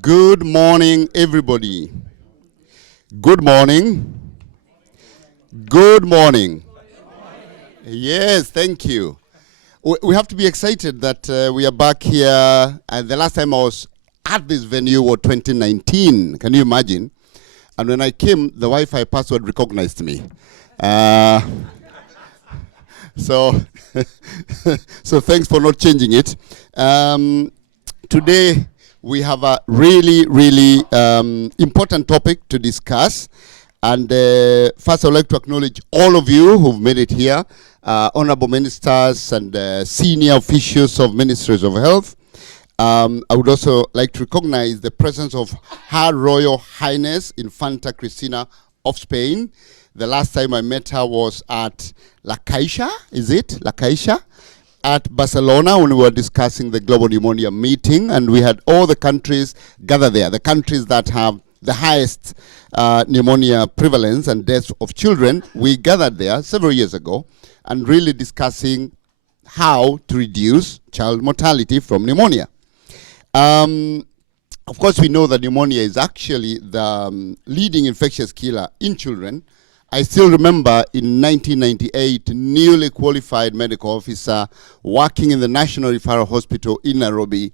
Good morning, everybody. Good morning. Good morning. Yes, thank you. We have to be excited that we are back here. The last time I was at this venue was 2019. Can you imagine? And when I came, the Wi-Fi password recognized me. So, so thanks for not changing it. Today, we have a really important topic to discuss. And first, I'd like to acknowledge all of you who've made it here, honorable ministers and senior officials of Ministries of Health. I would also like to recognize the presence of Her Royal Highness Infanta Cristina of Spain. The last time I met her was at La Caixa, is it? La Caixa? At Barcelona when we were discussing the global pneumonia meeting, and we had all the countries gather there, the countries that have the highest pneumonia prevalence and deaths of children. We gathered there several years ago and really discussing how to reduce child mortality from pneumonia. Of course, we know that pneumonia is actually the leading infectious killer in children. I still remember in 1998, a newly qualified medical officer working in the National Referral Hospital in Nairobi,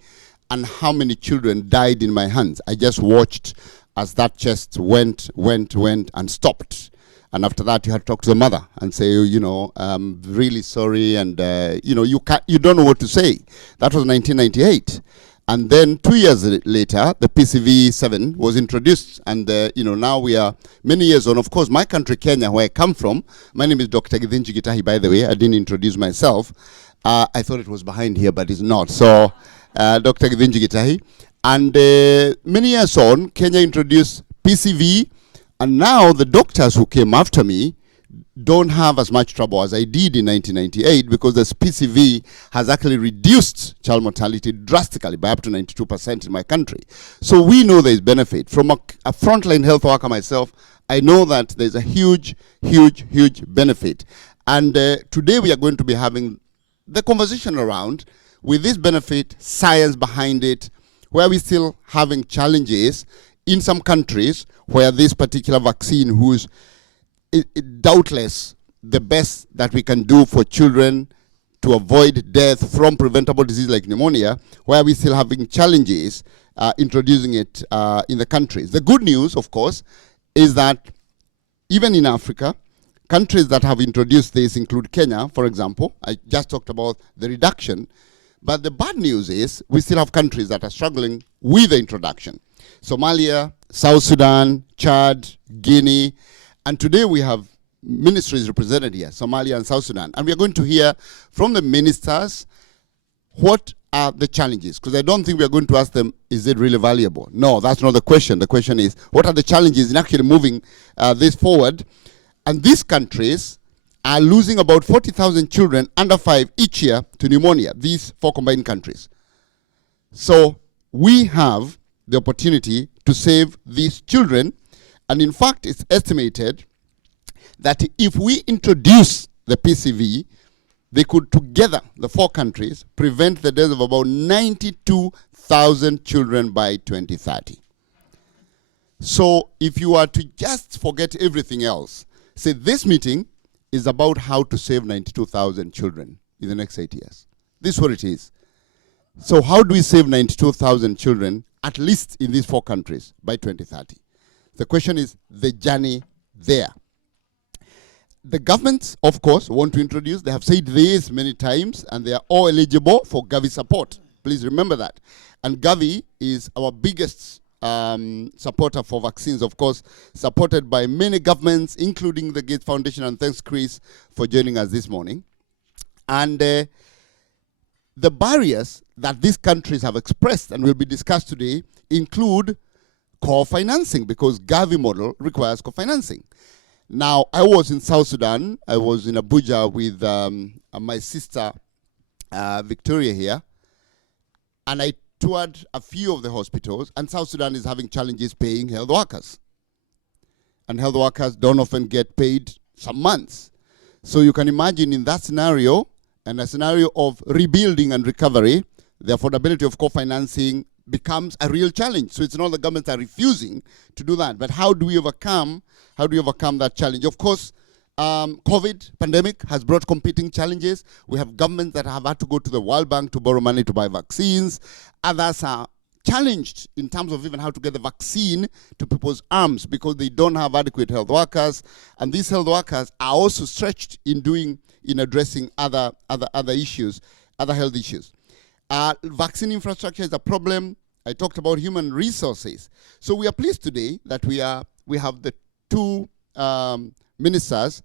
and how many children died in my hands. I just watched as that chest went and stopped. And after that, you had to talk to the mother and say, you know, I'm really sorry, and you know, you don't know what to say. That was 1998. And then 2 years later, the PCV 7 was introduced, and you know, now we are many years on. Of course, my country, Kenya, where I come from, my name is Dr. Conjugate, by the way. I didn't introduce myself. I thought it was behind here, but it's not. So, Dr. Conjugate. And many years on, Kenya introduced PCV, and now the doctors who came after me don't have as much trouble as I did in 1998, because the PCV has actually reduced child mortality drastically by up to 92% in my country. So we know there is benefit. From a frontline health worker myself, I know that there's a huge benefit. And today we are going to be having the conversation around, with this benefit, science behind it, where we're still having challenges in some countries where this particular vaccine, who's doubtless the best that we can do for children to avoid death from preventable disease like pneumonia, where we're still having challenges introducing it in the countries. The good news, of course, is that even in Africa, countries that have introduced this include Kenya, for example. I just talked about the reduction. But the bad news is we still have countries that are struggling with the introduction. Somalia, South Sudan, Chad, Guinea. And today we have ministries represented here, Somalia and South Sudan. And we are going to hear from the ministers what are the challenges. Because I don't think we are going to ask them, is it really valuable? No, that's not the question. The question is, what are the challenges in actually moving this forward? And these countries are losing about 40,000 children under 5 each year to pneumonia, these 4 combined countries. So we have the opportunity to save these children. And in fact, it's estimated that if we introduce the PCV, they could together, the 4 countries, prevent the death of about 92,000 children by 2030. So if you are to just forget everything else, say this meeting is about how to save 92,000 children in the next 8 years. This is what it is. So how do we save 92,000 children, at least in these 4 countries, by 2030? The question is the journey there. The governments, of course, want to introduce, they have said this many times, and they are all eligible for Gavi support. Please remember that. And Gavi is our biggest supporter for vaccines, of course, supported by many governments, including the Gates Foundation, and thanks, Chris, for joining us this morning. And the barriers that these countries have expressed and will be discussed today include co-financing, because Gavi model requires co-financing. Now, I was in South Sudan. I was in Abuja with my sister, Victoria here, and I toured a few of the hospitals, and South Sudan is having challenges paying health workers. And health workers don't often get paid some months. So you can imagine in that scenario, and a scenario of rebuilding and recovery, the affordability of co-financing becomes a real challenge. So it's not the governments are refusing to do that, but how do we overcome that challenge? Of course, COVID pandemic has brought competing challenges. We have governments that have had to go to the World Bank to borrow money to buy vaccines. Others are challenged in terms of even how to get the vaccine to people's arms because they don't have adequate health workers. And these health workers are also stretched in addressing other issues, other health issues. Vaccine infrastructure is a problem. I talked about human resources. So we are pleased today that we have the two ministers.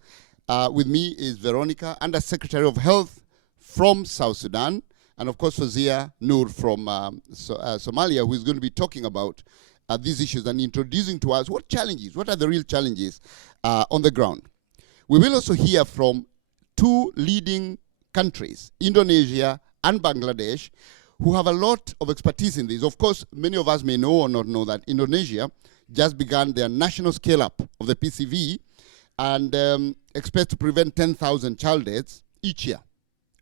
With me is Veronica, Under Secretary of Health from South Sudan, and of course Fazia Noor from Somalia, who is going to be talking about these issues and introducing to us what are the real challenges on the ground. We will also hear from two leading countries, Indonesia and Bangladesh, who have a lot of expertise in this. Of course, many of us may know or not know that Indonesia just began their national scale-up of the PCV and expects to prevent 10,000 child deaths each year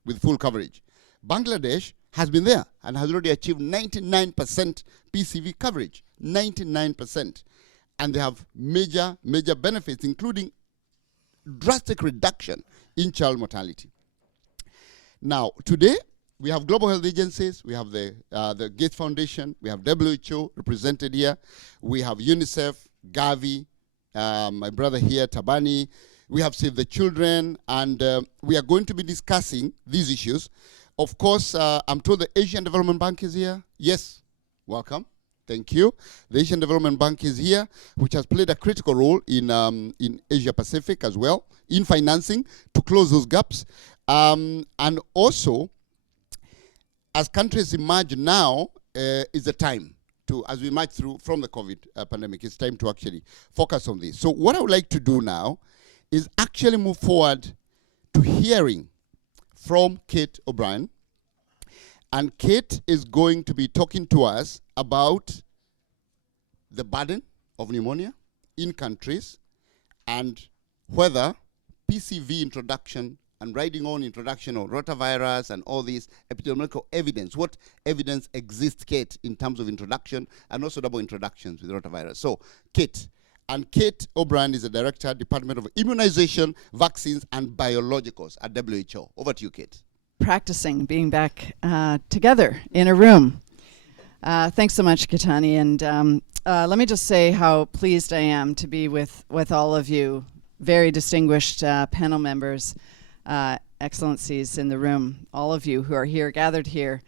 with full coverage. Bangladesh has been there and has already achieved 99% PCV coverage, 99%. And they have major benefits, including drastic reduction in child mortality. Now, today, we have global health agencies, we have the Gates Foundation, we have WHO represented here, we have UNICEF, Gavi, my brother here, Tabani, we have Save the Children, and we are going to be discussing these issues. Of course, I'm told the Asian Development Bank is here. Yes, welcome. Thank you. The Asian Development Bank is here, which has played a critical role in Asia Pacific as well, in financing to close those gaps. And also, as countries emerge now, is the time to, as we emerge through from the COVID pandemic, it's time to actually focus on this. So what I would like to do now is actually move forward to hearing from Kate O'Brien. And Kate is going to be talking to us about the burden of pneumonia in countries and whether PCV introduction and riding on introduction of rotavirus and all these epidemiological evidence, what evidence exists, Kate, in terms of introduction and also double introductions with rotavirus. So, Kate. And Kate O'Brien is the Director, Department of Immunization, Vaccines, and Biologicals at WHO. Over to you, Kate. Practicing being back together in a room. Thanks so much, Gitani. And let me just say how pleased I am to be with all of you, very distinguished panel members, excellencies in the room, all of you who are here, gathered here.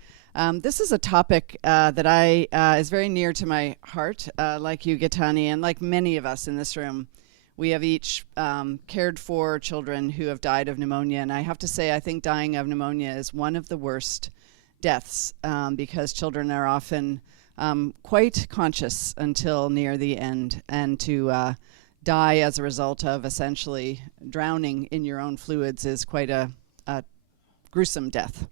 This is a topic that is very near to my heart, like you, Gitani, and like many of us in this room. We have each cared for children who have died of pneumonia, and I have to say I think dying of pneumonia is one of the worst deaths because children are often quite conscious until near the end, and to die as a result of essentially drowning in your own fluids is quite a gruesome death.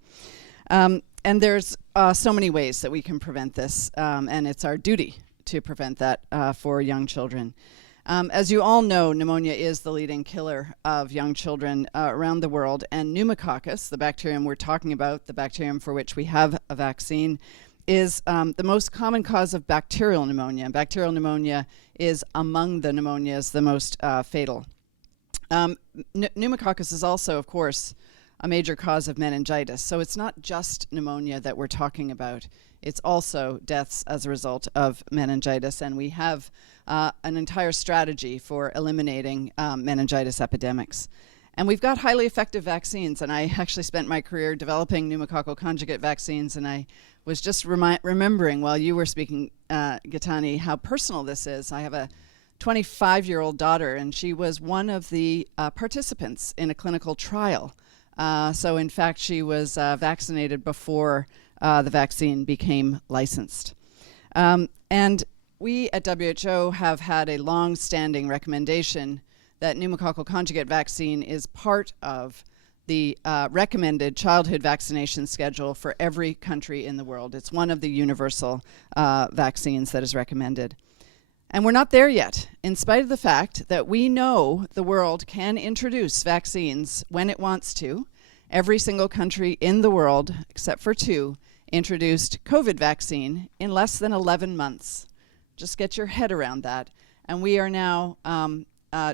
And there's so many ways that we can prevent this, and it's our duty to prevent that for young children. As you all know, pneumonia is the leading killer of young children around the world, and pneumococcus, the bacterium we're talking about, the bacterium for which we have a vaccine, is the most common cause of bacterial pneumonia. Bacterial pneumonia is among the pneumonias the most fatal. Pneumococcus is also, of course, a major cause of meningitis. So it's not just pneumonia that we're talking about. It's also deaths as a result of meningitis. And we have an entire strategy for eliminating meningitis epidemics. And we've got highly effective vaccines. And I actually spent my career developing pneumococcal conjugate vaccines. And I was just remembering while you were speaking, Gitani, how personal this is. I have a 25-year-old daughter, and she was one of the participants in a clinical trial. So in fact, she was vaccinated before the vaccine became licensed. And we at WHO have had a long-standing recommendation that pneumococcal conjugate vaccine is part of the recommended childhood vaccination schedule for every country in the world. It's one of the universal vaccines that is recommended. And we're not there yet, in spite of the fact that we know the world can introduce vaccines when it wants to. Every single country in the world, except for two, introduced COVID vaccine in less than 11 months. Just get your head around that. And we are now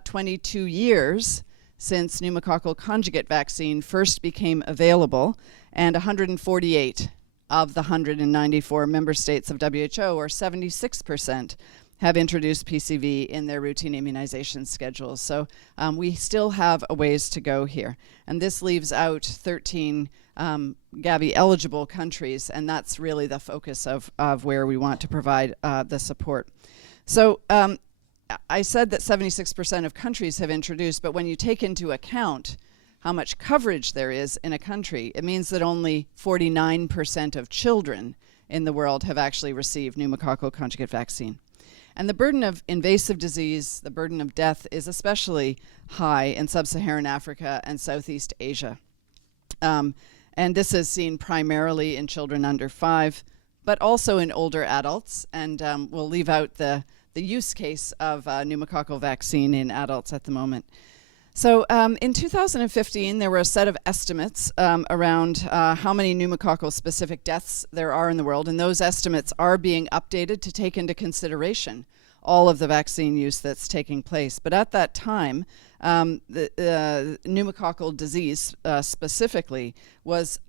22 years since pneumococcal conjugate vaccine first became available, and 148 of the 194 member states of WHO, or 76%, have introduced PCV in their routine immunization schedules. So we still have a ways to go here. And this leaves out 13 Gavi-eligible countries, and that's really the focus of where we want to provide the support. So I said that 76% of countries have introduced, but when you take into account how much coverage there is in a country, it means that only 49% of children in the world have actually received pneumococcal conjugate vaccine. And the burden of invasive disease, the burden of death, is especially high in sub-Saharan Africa and Southeast Asia. And this is seen primarily in children under 5, but also in older adults. And we'll leave out the use case of pneumococcal vaccine in adults at the moment. So in 2015, there were a set of estimates around how many pneumococcal specific deaths there are in the world, and those estimates are being updated to take into consideration all of the vaccine use that's taking place. But at that time, the pneumococcal disease specifically was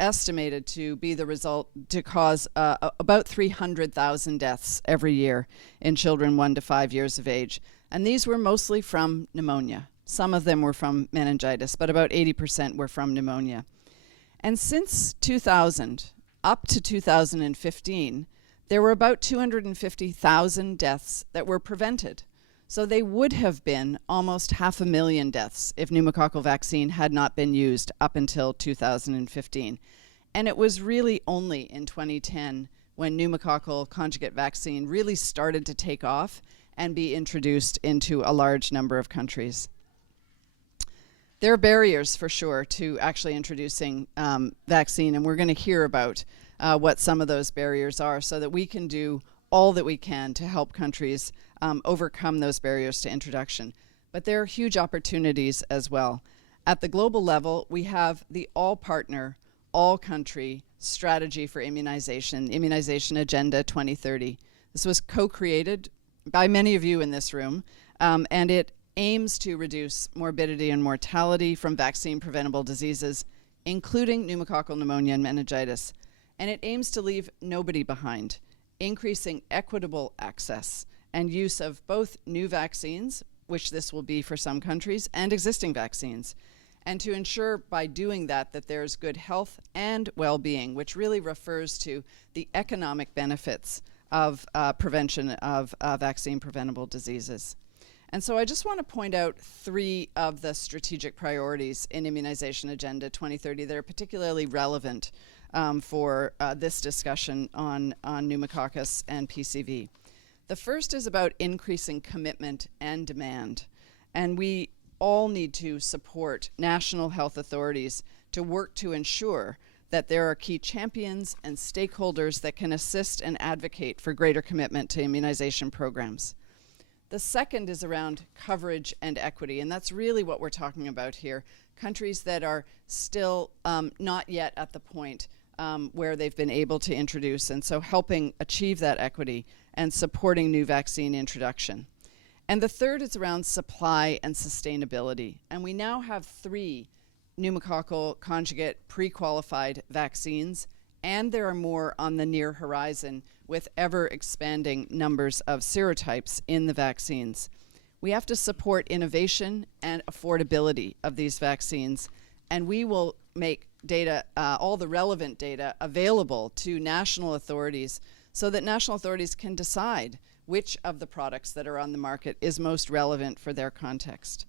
estimated to be the result, to cause about 300,000 deaths every year in children 1 to 5 years of age. And these were mostly from pneumonia. Some of them were from meningitis, but about 80% were from pneumonia. And since 2000, up to 2015, there were about 250,000 deaths that were prevented. So they would have been almost 500,000 deaths if pneumococcal vaccine had not been used up until 2015. And it was really only in 2010 when pneumococcal conjugate vaccine really started to take off and be introduced into a large number of countries. There are barriers, for sure, to actually introducing vaccine, and we're going to hear about what some of those barriers are so that we can do all that we can to help countries overcome those barriers to introduction. But there are huge opportunities as well. At the global level, we have the all-partner, all-country strategy for immunization, Immunization Agenda 2030. This was co-created by many of you in this room, and it aims to reduce morbidity and mortality from vaccine-preventable diseases, including pneumococcal pneumonia and meningitis. And it aims to leave nobody behind, increasing equitable access and use of both new vaccines, which this will be for some countries, and existing vaccines, and to ensure by doing that that there's good health and well-being, which really refers to the economic benefits of prevention of vaccine-preventable diseases. And so I just want to point out 3 of the strategic priorities in Immunization Agenda 2030 that are particularly relevant for this discussion on pneumococcus and PCV. The first is about increasing commitment and demand. And we all need to support national health authorities to work to ensure that there are key champions and stakeholders that can assist and advocate for greater commitment to immunization programs. The second is around coverage and equity, and that's really what we're talking about here. Countries that are still not yet at the point where they've been able to introduce, and so helping achieve that equity and supporting new vaccine introduction. And the third is around supply and sustainability. And we now have 3 pneumococcal conjugate pre-qualified vaccines, and there are more on the near horizon with ever-expanding numbers of serotypes in the vaccines. We have to support innovation and affordability of these vaccines, and we will make data, all the relevant data, available to national authorities so that national authorities can decide which of the products that are on the market is most relevant for their context.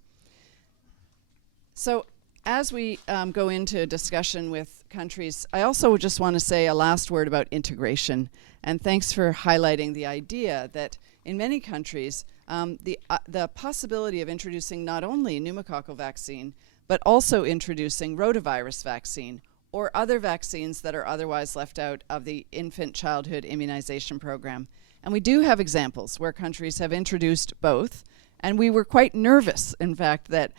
So as we go into discussion with countries, I also just want to say a last word about integration. And thanks for highlighting the idea that in many countries, the possibility of introducing not only pneumococcal vaccine, but also introducing rotavirus vaccine or other vaccines that are otherwise left out of the infant childhood immunization program. And we do have examples where countries have introduced both And we were quite nervous, in fact, that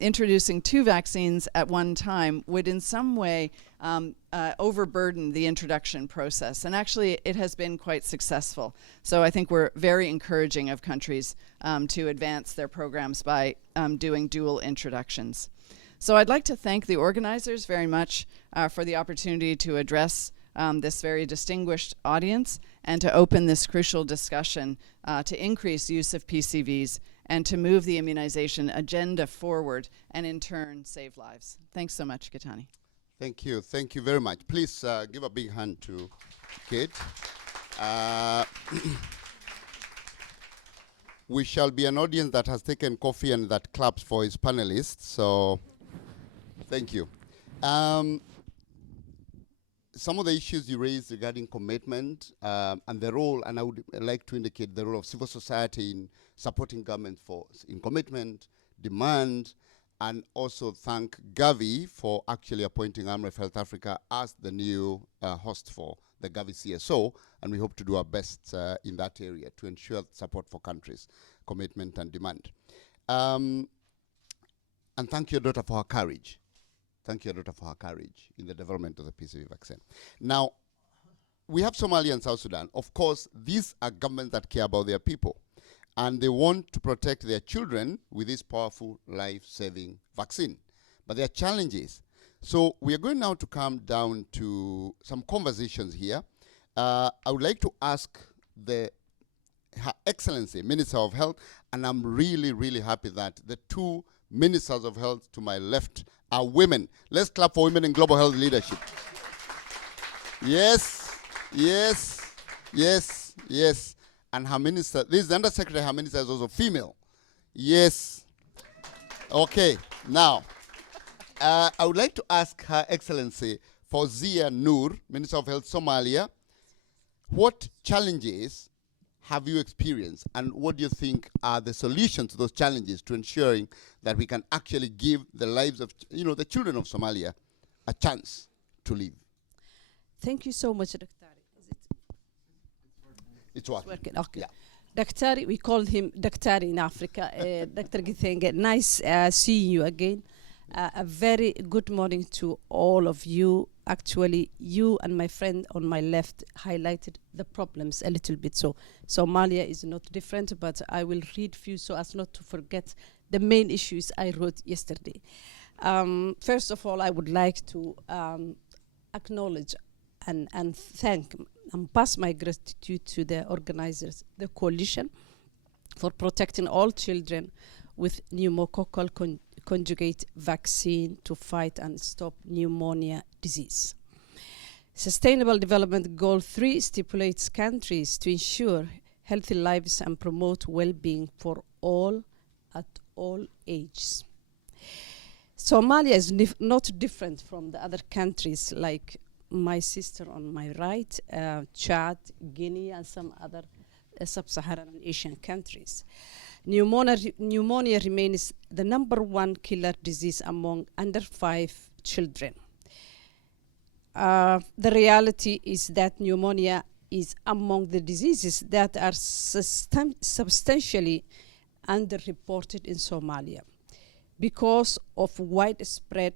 introducing 2 vaccines at one time would in some way overburden the introduction process. And actually, it has been quite successful. So I think we're very encouraging of countries to advance their programs by doing dual introductions. So I'd like to thank the organizers very much for the opportunity to address this very distinguished audience and to open this crucial discussion to increase use of PCVs and to move the immunization agenda forward and in turn save lives. Thanks so much, Gitani. Thank you. Thank you very much. Please give a big hand to Kate. We shall be an audience that has taken coffee and that claps for his panelists. So thank you. Some of the issues you raised regarding commitment and the role, and I would like to indicate the role of civil society in supporting government in commitment, demand, and also thank Gavi for actually appointing AMREF Health Africa as the new host for the Gavi CSO, and we hope to do our best in that area to ensure support for countries, commitment and demand. And thank your daughter for her courage. Thank your daughter for her courage in the development of the PCV vaccine. Now, we have Somalia and South Sudan. Of course, these are governments that care about their people, and they want to protect their children with this powerful life-saving vaccine. But there are challenges. So we are going now to come down to some conversations here. I would like to ask Her Excellency, Minister of Health, and I'm really, really happy that the 2 Ministers of Health to my left are women. Let's clap for women in global health leadership. Yes, yes, yes, yes. And her minister, this is the Undersecretary, her minister is also female. Yes. Okay, now, I would like to ask Her Excellency Fauzia Noor, Minister of Health Somalia, what challenges have you experienced, and what do you think are the solutions to those challenges to ensuring that we can actually give the lives of, the children of Somalia a chance to live? Thank you so much, Dr. It's working. It's working. Okay. Yeah. Dr. We call him Dr. in Africa. Dr. Githenge, nice seeing you again. A very good morning to all of you. Actually, you and my friend on my left highlighted the problems a little bit. So Somalia is not different, but I will read few so as not to forget the main issues I wrote yesterday. First of all, I would like to acknowledge and thank and pass my gratitude to the organizers, the coalition, for protecting all children with pneumococcal conjugate vaccine to fight and stop pneumonia disease. Sustainable Development Goal 3 stipulates countries to ensure healthy lives and promote well-being for all at all ages. Somalia is not different from the other countries like my sister on my right, Chad, Guinea, and some other sub-Saharan and Asian countries. Pneumonia remains the #1 killer disease among under 5 children. The reality is that pneumonia is among the diseases that are substantially underreported in Somalia because of widespread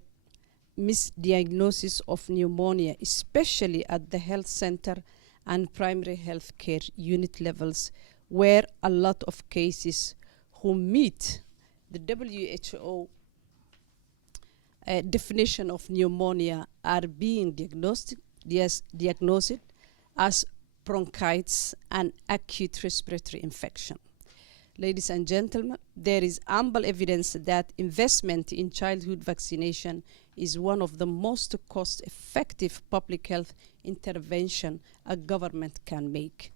misdiagnosis of pneumonia, especially at the health center and primary health care unit levels, where a lot of cases who meet the WHO definition of pneumonia are being diagnosed as bronchitis and acute respiratory infection. Ladies and gentlemen, there is ample evidence that investment in childhood vaccination is one of the most cost-effective public health intervention a government can make.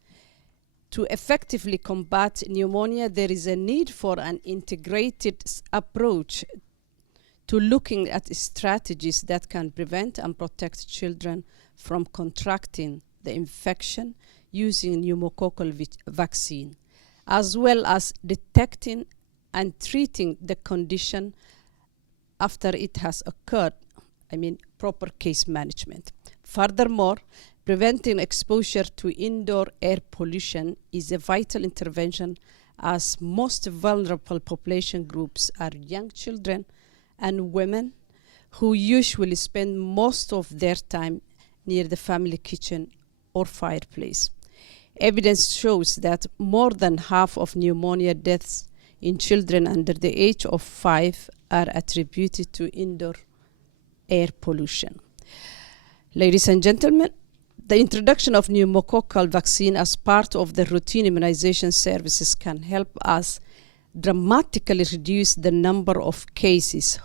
To effectively combat pneumonia, there is a need for an integrated approach to looking at strategies that can prevent and protect children from contracting the infection using pneumococcal vaccine, as well as detecting and treating the condition after it has occurred, proper case management. Furthermore, preventing exposure to indoor air pollution is a vital intervention as most vulnerable population groups are young children and women who usually spend most of their time near the family kitchen or fireplace. Evidence shows that more than half of pneumonia deaths in children under the age of 5 are attributed to indoor air pollution. Ladies and gentlemen, the introduction of pneumococcal vaccine as part of the routine immunization services can help us dramatically reduce the number of cases,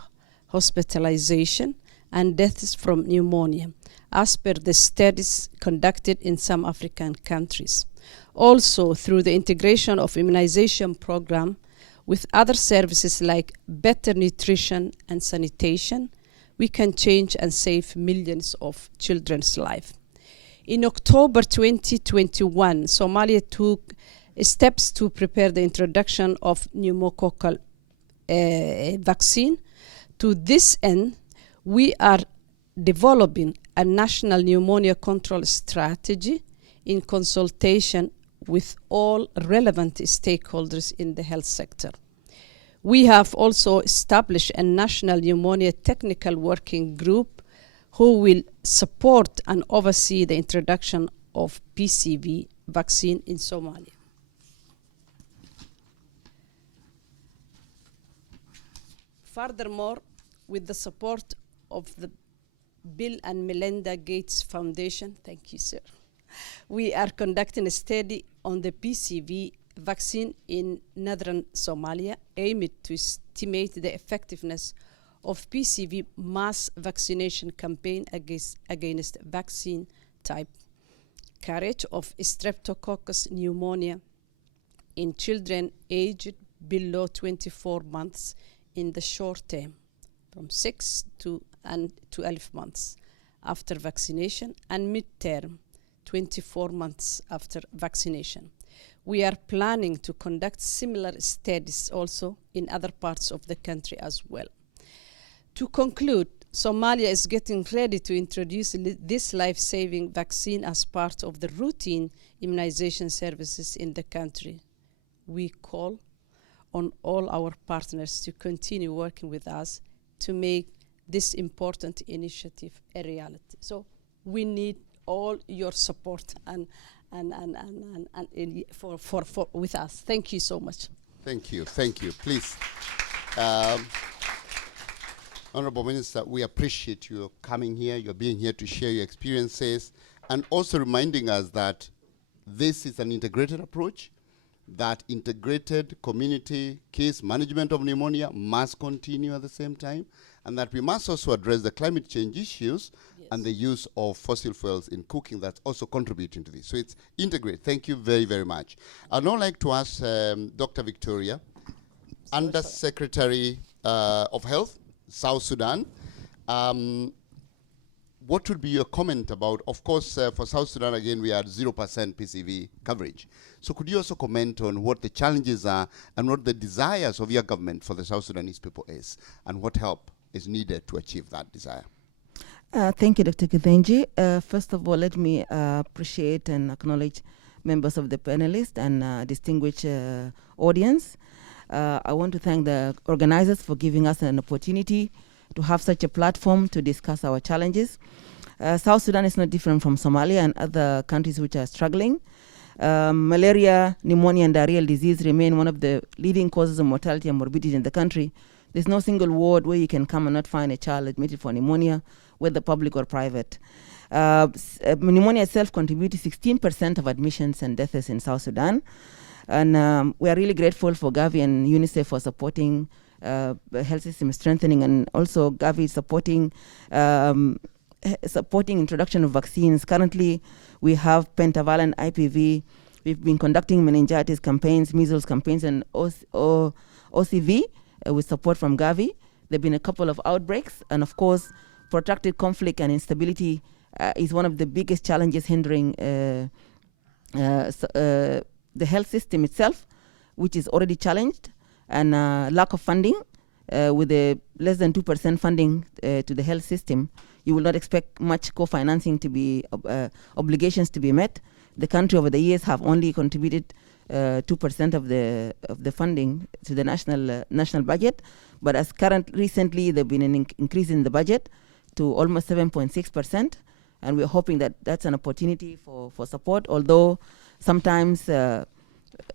hospitalization, and deaths from pneumonia, as per the studies conducted in some African countries. Also, through the integration of immunization program with other services like better nutrition and sanitation, we can change and save millions of children's lives. In October 2021, Somalia took steps to prepare the introduction of pneumococcal vaccine. To this end, we are developing a national pneumonia control strategy in consultation with all relevant stakeholders in the health sector. We have also established a national pneumonia technical working group who will support and oversee the introduction of PCV vaccine in Somalia. Furthermore, with the support of the Bill and Melinda Gates Foundation, thank you, sir, we are conducting a study on the PCV vaccine in northern Somalia, aimed to estimate the effectiveness of PCV mass vaccination campaign against vaccine type carriage of Streptococcus pneumonia in children aged below 24 months in the short term, from 6 to 12 months after vaccination, and mid-term, 24 months after vaccination. We are planning to conduct similar studies also in other parts of the country as well. To conclude, Somalia is getting ready to introduce this life-saving vaccine as part of the routine immunization services in the country. We call on all our partners to continue working with us to make this important initiative a reality. So we need all your support and for with us. Thank you so much. Thank you. Please. Honorable Minister, we appreciate you coming here, you're being here to share your experiences, and also reminding us that this is an integrated approach, that integrated community case management of pneumonia must continue at the same time, and that we must also address the climate change issues and the use of fossil fuels in cooking that's also contributing to this. So it's integrated. Thank you very, very much. I'd now like to ask Dr. Victoria, Under Secretary of Health, South Sudan. What would be your comment about, of course, for South Sudan, again, we are 0% PCV coverage. So could you also comment on what the challenges are and what the desires of your government for the South Sudanese people is, and what help is needed to achieve that desire? Thank you, Dr. Kithenji. First of all, let me appreciate and acknowledge members of the panelists and distinguished audience. I want to thank the organizers for giving us an opportunity to have such a platform to discuss our challenges. South Sudan is not different from Somalia and other countries which are struggling. Malaria, pneumonia, and diarrheal disease remain one of the leading causes of mortality and morbidity in the country. There's no single ward where you can come and not find a child admitted for pneumonia, whether public or private. Pneumonia itself contributes to 16% of admissions and deaths in South Sudan. And we are really grateful for Gavi and UNICEF for supporting the health system strengthening, and also Gavi supporting introduction of vaccines. Currently, we have pentavalent IPV. We've been conducting meningitis campaigns, measles campaigns, and OCV with support from Gavi. There have been a couple of outbreaks, and of course, protracted conflict and instability is one of the biggest challenges hindering the health system itself, which is already challenged, and lack of funding. With a less than 2% funding to the health system, you will not expect much co-financing to be, obligations to be met. the country over the years have only contributed 2% of the funding to the national budget, but as recently there've been an increase in the budget to almost 7.6%, and we're hoping that that's an opportunity for support. Although sometimes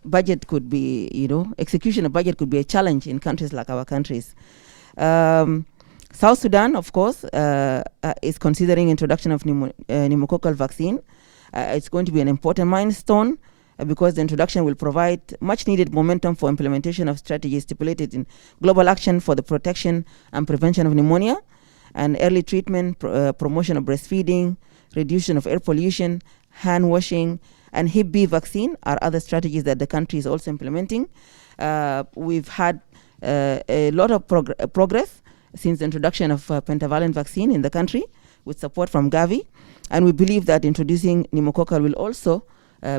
budget could be, execution of budget could be a challenge in countries like our countries. South Sudan, of course, is considering introduction of pneumococcal vaccine. It's going to be an important milestone because the introduction will provide much needed momentum for implementation of strategies stipulated in global action for the protection and prevention of pneumonia and early treatment, promotion of breastfeeding, reduction of air pollution, hand washing, and Hep B vaccine are other strategies that the country is also implementing. We've had a lot of progress since the introduction of pentavalent vaccine in the country with support from Gavi, and we believe that introducing pneumococcal will also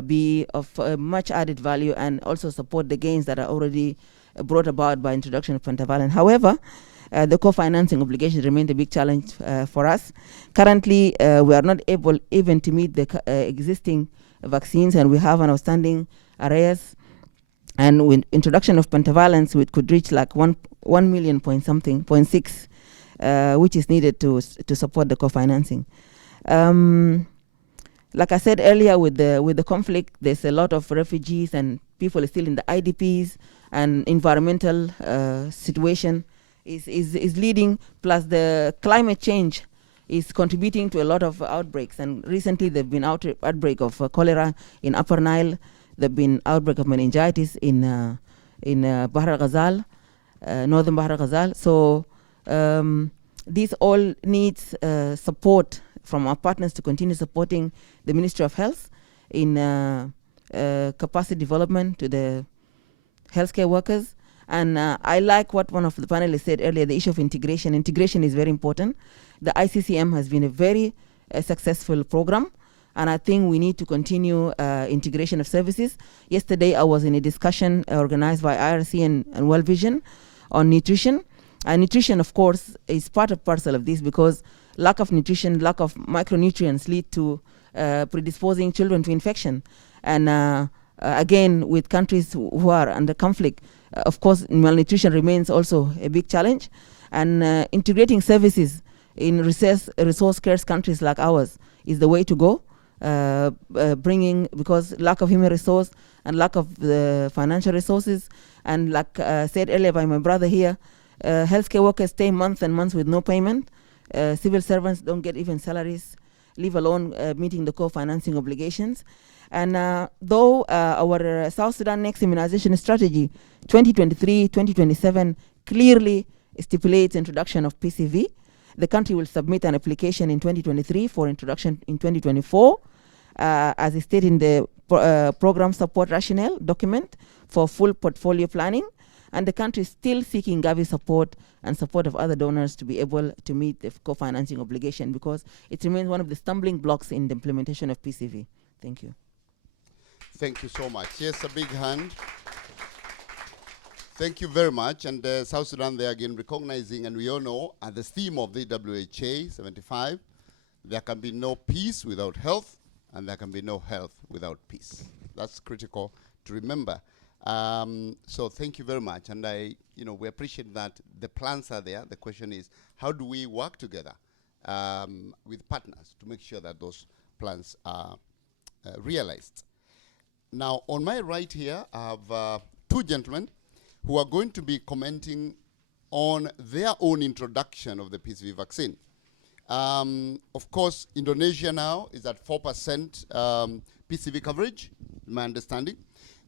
be of much added value and also support the gains that are already brought about by introduction of pentavalent. However, the co-financing obligation remains a big challenge for us. Currently, we are not able even to meet the existing vaccines, and we have an outstanding arrears. And with introduction of pentavalents, we could reach like 1 million point something, 0.6, which is needed to support the co-financing. Like I said earlier, with the conflict, there's a lot of refugees and people are still in the IDPs, and environmental situation is leading, plus the climate change is contributing to a lot of outbreaks. And recently there've been outbreak of cholera in Upper Nile. There've been outbreak of meningitis in Bahr al-Ghazal, northern Bahr al-Ghazal. So these all needs support from our partners to continue supporting the Ministry of Health in capacity development to the healthcare workers. And I like what one of the panelists said earlier, the issue of integration. Integration is very important. The ICCM has been a very successful program, and I think we need to continue integration of services. Yesterday I was in a discussion organized by IRC and World Vision on nutrition. And nutrition, of course, is part and parcel of this, because lack of nutrition, lack of micronutrients lead to predisposing children to infection. And again, with countries who are under conflict, of course, malnutrition remains also a big challenge. And integrating services in resource-scarce countries like ours is the way to go. Because lack of human resource and lack of the financial resources, and like said earlier by my brother here, healthcare workers stay months and months with no payment. Civil servants don't get even salaries, leave alone meeting the co-financing obligations. And though our South Sudan Next Immunization Strategy 2023-2027 clearly stipulates introduction of PCV, the country will submit an application in 2023 for introduction in 2024, as is stated in the program support rationale document for full portfolio planning. And the country is still seeking Gavi support and support of other donors to be able to meet the co-financing obligation, because it remains one of the stumbling blocks in the implementation of PCV. Thank you. Thank you so much. Yes, a big hand. Thank you very much. And South Sudan, they are again recognizing, and we all know, at the theme of the WHA 75, there can be no peace without health, and there can be no health without peace. That's critical to remember. So thank you very much. And we appreciate that the plans are there. The question is, how do we work together with partners to make sure that those plans are realized? Now, on my right here, I have two gentlemen who are going to be commenting on their own introduction of the PCV vaccine. Of course, Indonesia now is at 4% PCV coverage, my understanding,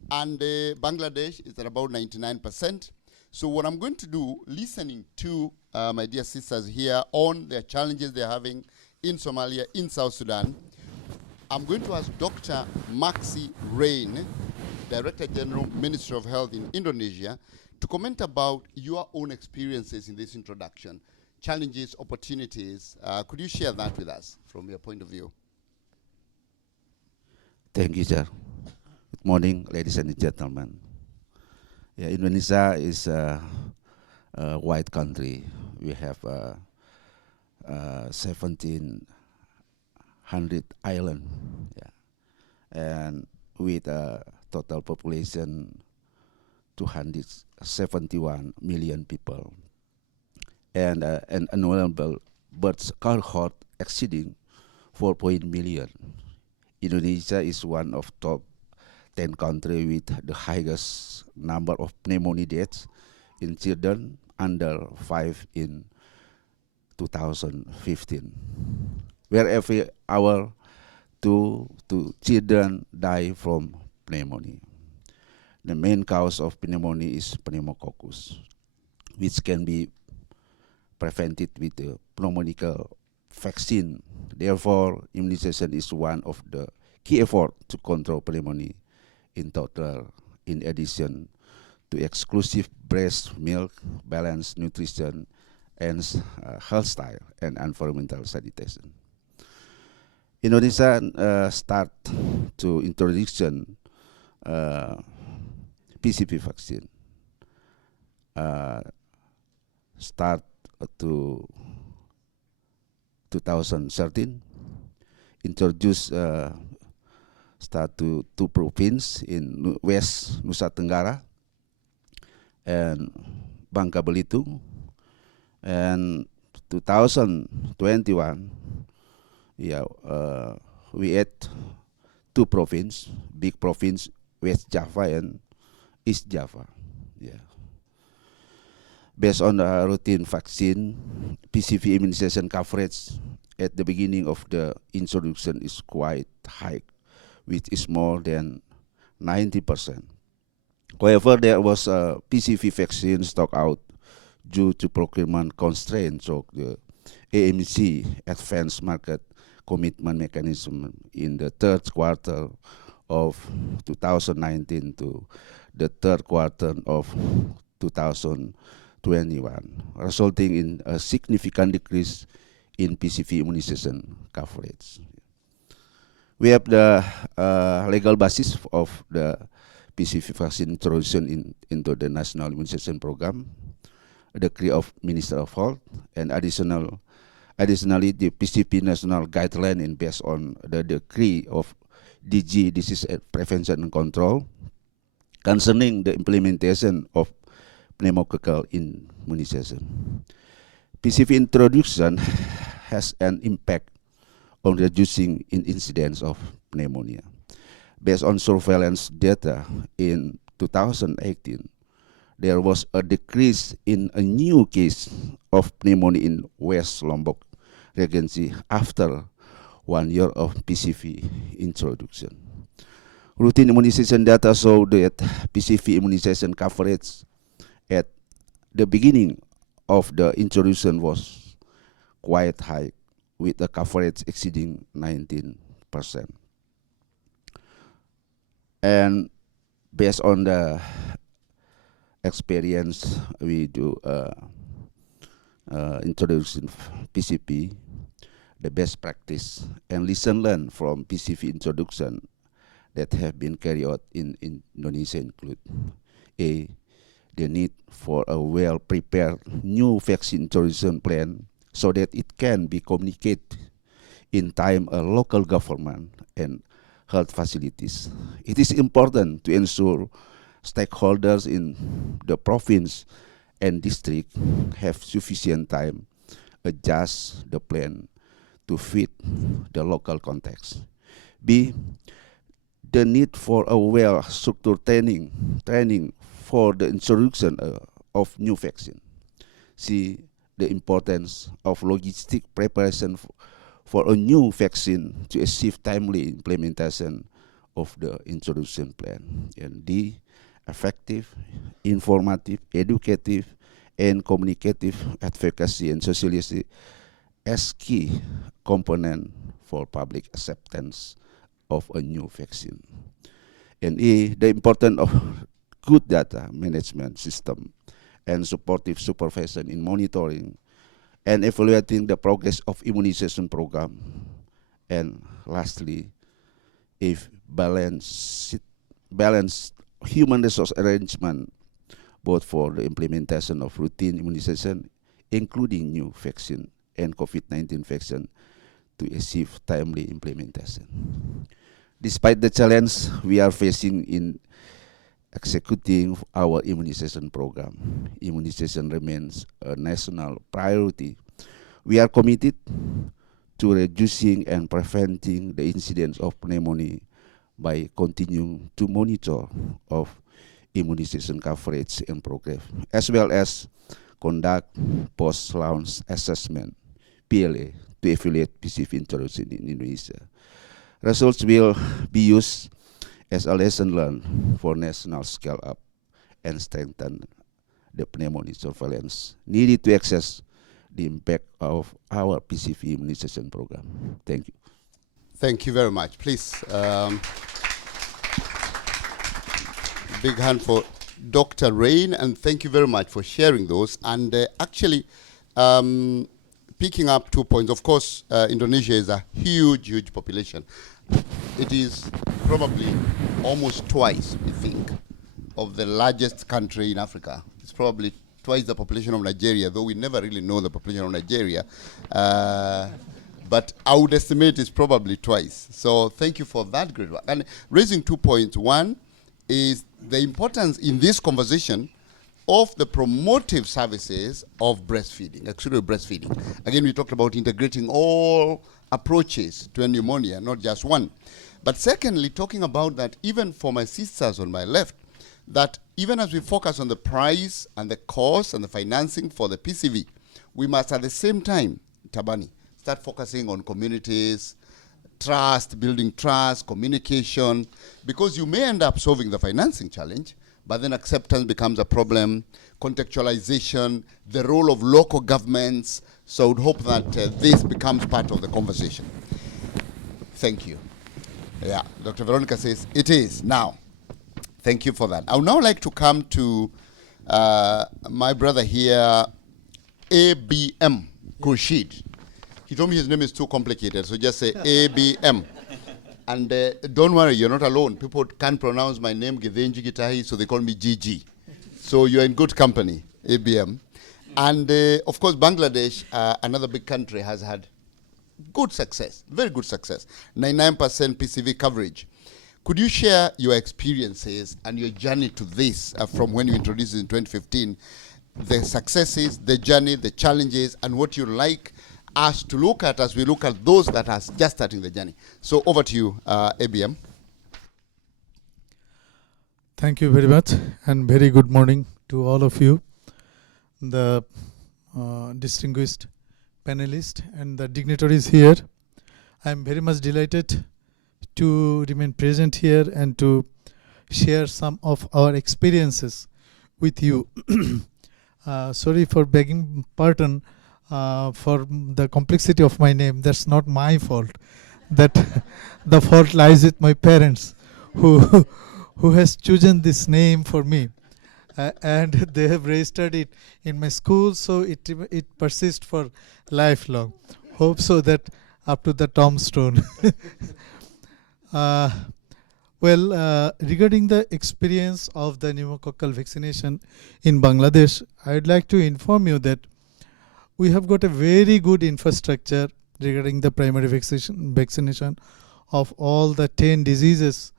and Bangladesh is at about 99%. So what I'm going to do, listening to my dear sisters here on their challenges they're having in Somalia, in South Sudan, I'm going to ask Dr. Maxi Rain, Director General, Ministry of Health in Indonesia, to comment about your own experiences in this introduction, challenges, opportunities. Could you share that with us from your point of view? Thank you, sir. Good morning, ladies and gentlemen. Yeah, Indonesia is a wide country. We have 1,700 islands. Yeah. and with a total population 271 million people, and an annual birth cohort exceeding 4 million. Indonesia is one of top 10 countries with the highest number of pneumonia deaths in children under 5 in 2015, where every hour two children die from pneumonia. The main cause of pneumonia is pneumococcus, which can be prevented with the pneumococcal vaccine. Therefore, immunization is one of the key efforts to control pneumonia in total, in addition to exclusive breast milk, balanced nutrition, and health style and environmental sanitation. Indonesia start to introduction PCV vaccine. Start to 2013, introduce start to two provinces in West Nusa Tenggara and Bangka Belitung, and 2021, we had two provinces, big province, West Java and East Java. Based on the routine vaccine, PCV immunization coverage at the beginning of the introduction is quite high, which is more than 90%. However, there was a PCV vaccine stock out due to procurement constraints of the AMC, Advanced Market Commitment Mechanism, in the third quarter of 2019 to the third quarter of 2021, resulting in a significant decrease in PCV immunization coverage. We have the legal basis of the PCV vaccine introduction into the National Immunization Program, a decree of Minister of Health, and additionally the PCV national guideline is based on the decree of DG, Disease Prevention and Control, concerning the implementation of pneumococcal immunization. PCV introduction has an impact on reducing incidence of pneumonia. Based on surveillance data in 2018, there was a decrease in a new case of pneumonia in West Lombok Regency after 1 year of PCV introduction. Routine immunization data show that PCV immunization coverage at the beginning of the introduction was quite high, with a coverage exceeding 19%. And based on the experience we do introducing PCV, the best practice and lesson learned from PCV introduction that have been carried out in Indonesia include: A, the need for a well-prepared new vaccine introduction plan so that it can be communicated in time a local government and health facilities. It is important to ensure stakeholders in the province and district have sufficient time adjust the plan to fit the local context. B, the need for a well-structured training for the introduction of new vaccine. C, the importance of logistic preparation for a new vaccine to achieve timely implementation of the introduction plan. And D, effective, informative, educative, and communicative advocacy and socialization as key component for public acceptance of a new vaccine. And E, the importance of good data management system and supportive supervision in monitoring and evaluating the progress of immunization program. And lastly, if balanced human resource arrangement, both for the implementation of routine immunization, including new vaccine and COVID-19 vaccine, to achieve timely implementation. Despite the challenge we are facing in executing our immunization program, immunization remains a national priority. We are committed to reducing and preventing the incidence of pneumonia by continuing to monitor of immunization coverage and progress, as well as conduct post-launch assessment, PLA, to evaluate PCV introduction in Indonesia. Results will be used as a lesson learned for national scale up and strengthen the pneumonia surveillance needed to assess the impact of our PCV immunization program. Thank you. Thank you very much. Please, big hand for Dr. Rain, and thank you very much for sharing those. And actually, picking up 2 points, of course, Indonesia is a huge population. It is probably almost twice, we think, of the largest country in Africa. It's probably twice the population of Nigeria, though we never really know the population of Nigeria. But I would estimate it's probably twice. So thank you for that great work. And raising 2 points. One is the importance in this conversation of the promotive services of breastfeeding, exclusive breastfeeding. Again, we talked about integrating all approaches to a pneumonia, not just one. But secondly, talking about that even for my sisters on my left, that even as we focus on the price and the cost and the financing for the PCV, we must at the same time, Tabani, start focusing on communities, trust, building trust, communication, because you may end up solving the financing challenge, but then acceptance becomes a problem, contextualization, the role of local governments. So I would hope that this becomes part of the conversation. Thank you. Yeah, Dr. Veronica says it is now. Thank you for that. I would now like to come to my brother here, ABM Khurshid. He told me his name is too complicated, so just say ABM. And don't worry, you're not alone. People can't pronounce my name, Githenji Gitahi, so they call me GG. So you're in good company, ABM. And of course, Bangladesh, another big country, has had good success, very good success, 99% PCV coverage. Could you share your experiences and your journey to this from when you introduced it in 2015, the successes, the journey, the challenges, and what you like us to look at as we look at those that are just starting the journey. So over to you, ABM. Thank you very much, and very good morning to all of you, the distinguished panelists and the dignitaries here. I am very much delighted to remain present here and to share some of our experiences with you. Sorry for begging pardon for the complexity of my name. That's not my fault. That the fault lies with my parents, who has chosen this name for me, and they have registered it in my school, so it persists for lifelong. Hope so that up to the tombstone. Regarding the experience of the pneumococcal vaccination in Bangladesh, I would like to inform you that we have got a very good infrastructure regarding the primary vaccination of all the 10 diseases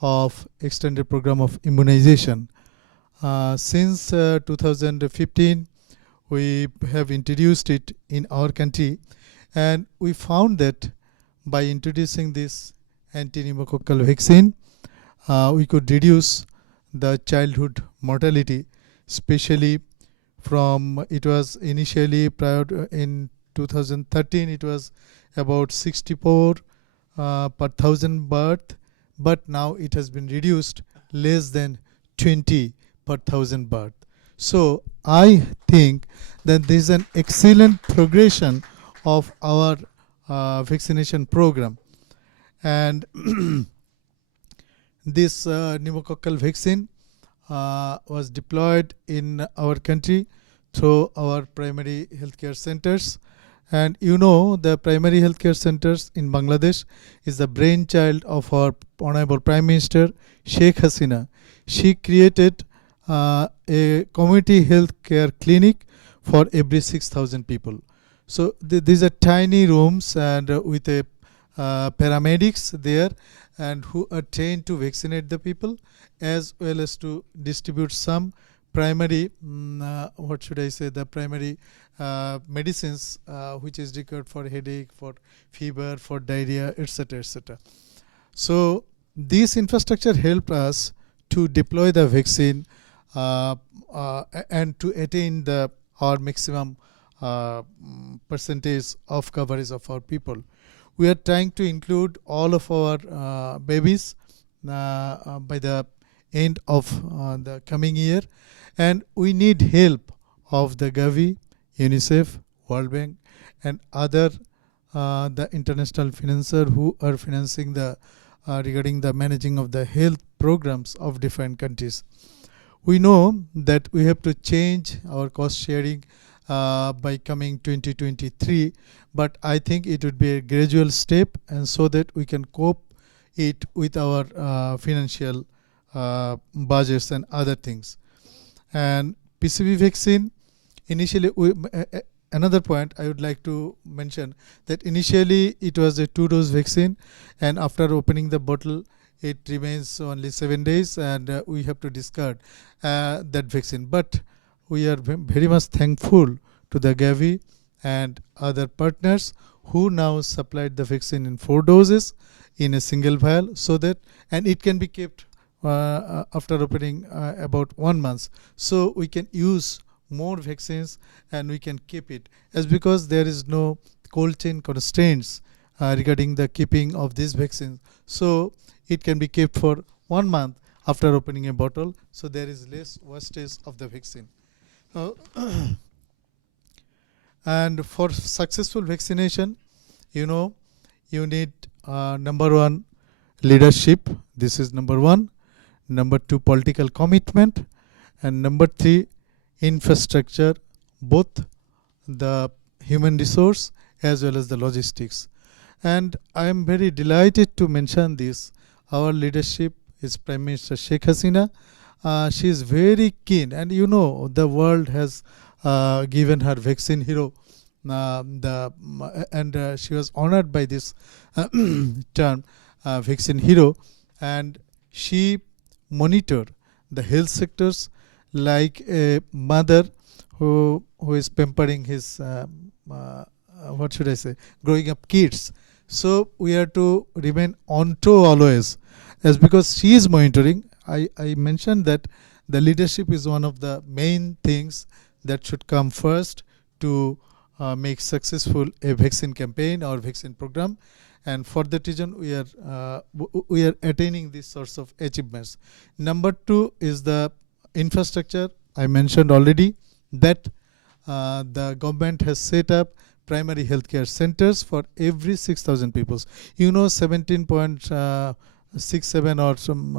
of extended program of immunization. Since 2015, we have introduced it in our country, and we found that by introducing this anti-pneumococcal vaccine, we could reduce the childhood mortality, especially from, it was initially prior to, in 2013, it was about 64 per 1,000 birth, but now it has been reduced less than 20 per 1,000 birth. So I think that this is an excellent progression of our vaccination program. And this pneumococcal vaccine was deployed in our country through our primary healthcare centers. And you know, the primary healthcare centers in Bangladesh is the brainchild of our Honorable Prime Minister, Sheikh Hasina. She created a community healthcare clinic for every 6,000 people. So these are tiny rooms, and with a paramedics there, and who are trained to vaccinate the people, as well as to distribute some primary, what should I say, the primary medicines which is required for headache, for fever, for diarrhea, etc., etc. So this infrastructure helped us to deploy the vaccine and to attain our maximum percentage of coverage of our people. We are trying to include all of our babies by the end of the coming year, and we need help of the Gavi, UNICEF, World Bank, and other the international financier who are financing the regarding the managing of the health programs of different countries. We know that we have to change our cost sharing by coming 2023, but I think it would be a gradual step, and so that we can cope it with our financial budgets and other things. And PCV vaccine, initially, another point I would like to mention, that initially it was a 2-dose vaccine, and after opening the bottle it remains only 7 days, and we have to discard that vaccine. But we are very much thankful to the Gavi and other partners who now supplied the vaccine in 4 doses in a single vial, so that, and it can be kept after opening about 1 month, so we can use more vaccines and we can keep it, as because there is no cold chain constraints regarding the keeping of this vaccine, so it can be kept for 1 month after opening a bottle, so there is less wastage of the vaccine. And for successful vaccination, you need number 1, leadership. This is number 1. Number 2, political commitment, and number 3, infrastructure, both the human resource as well as the logistics. And I am very delighted to mention this. Our leadership is Prime Minister Sheikh Hasina. She is very keen, and the world has given her vaccine hero, and she was honored by this term, vaccine hero, and she monitored the health sectors like a mother who is pampering his what should I say, growing up kids. So we are to remain on toe always, as because she is monitoring. I mentioned that the leadership is one of the main things that should come first to make successful a vaccine campaign or vaccine program, and for that reason we are attaining these sorts of achievements. Number 2 is the infrastructure. I mentioned already that the government has set up primary healthcare centers for every 6,000 people. 17.67 or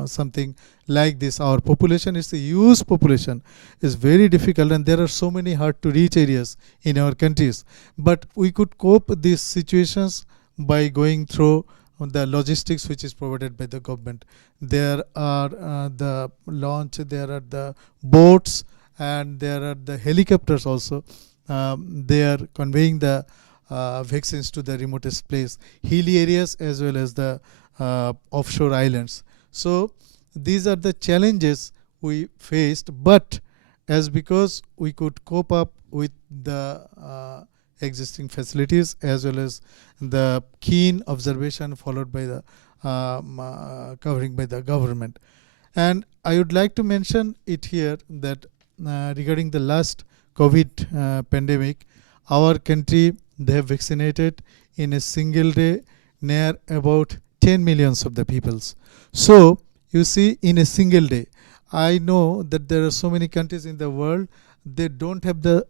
something like this. Our population is a huge population. It's very difficult, and there are so many hard to reach areas in our countries. But we could cope these situations by going through the logistics which is provided by the government. There are the launch, there are the boats, and there are the helicopters also. They are conveying the vaccines to the remotest place, hilly areas as well as the offshore islands. So these are the challenges we faced, but as because we could cope up with the existing facilities as well as the keen observation followed by the covering by the government. And I would like to mention it here that regarding the last COVID pandemic, our country, they have vaccinated in a single day near about 10 millions of the peoples. So you see, in a single day, I know that there are so many countries in the world, they don't have the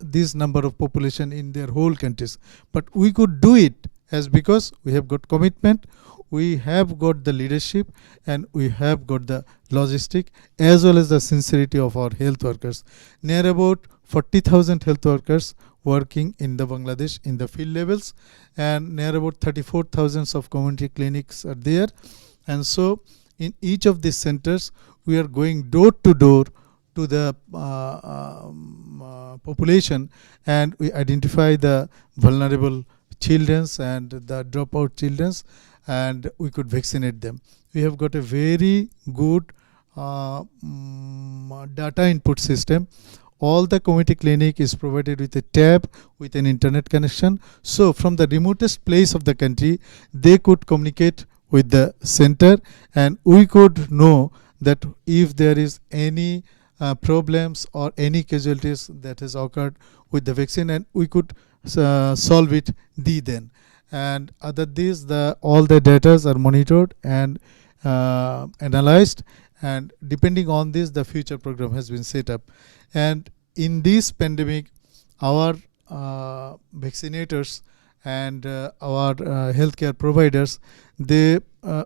this number of population in their whole countries, but we could do it as because we have got commitment, we have got the leadership, and we have got the logistic as well as the sincerity of our health workers. Near about 40,000 health workers working in the Bangladesh in the field levels, and near about 34,000 of community clinics are there. And so in each of these centers, we are going door to door to the population, and we identify the vulnerable children and the dropout children, and we could vaccinate them. We have got a very good data input system. All the community clinic is provided with a tab with an internet connection. So from the remotest place of the country, they could communicate with the center, and we could know that if there is any problems or any casualties that has occurred with the vaccine, and we could solve it then. And other this, all the data are monitored and analyzed, and depending on this, the future program has been set up. And in this pandemic, our vaccinators and our healthcare providers, they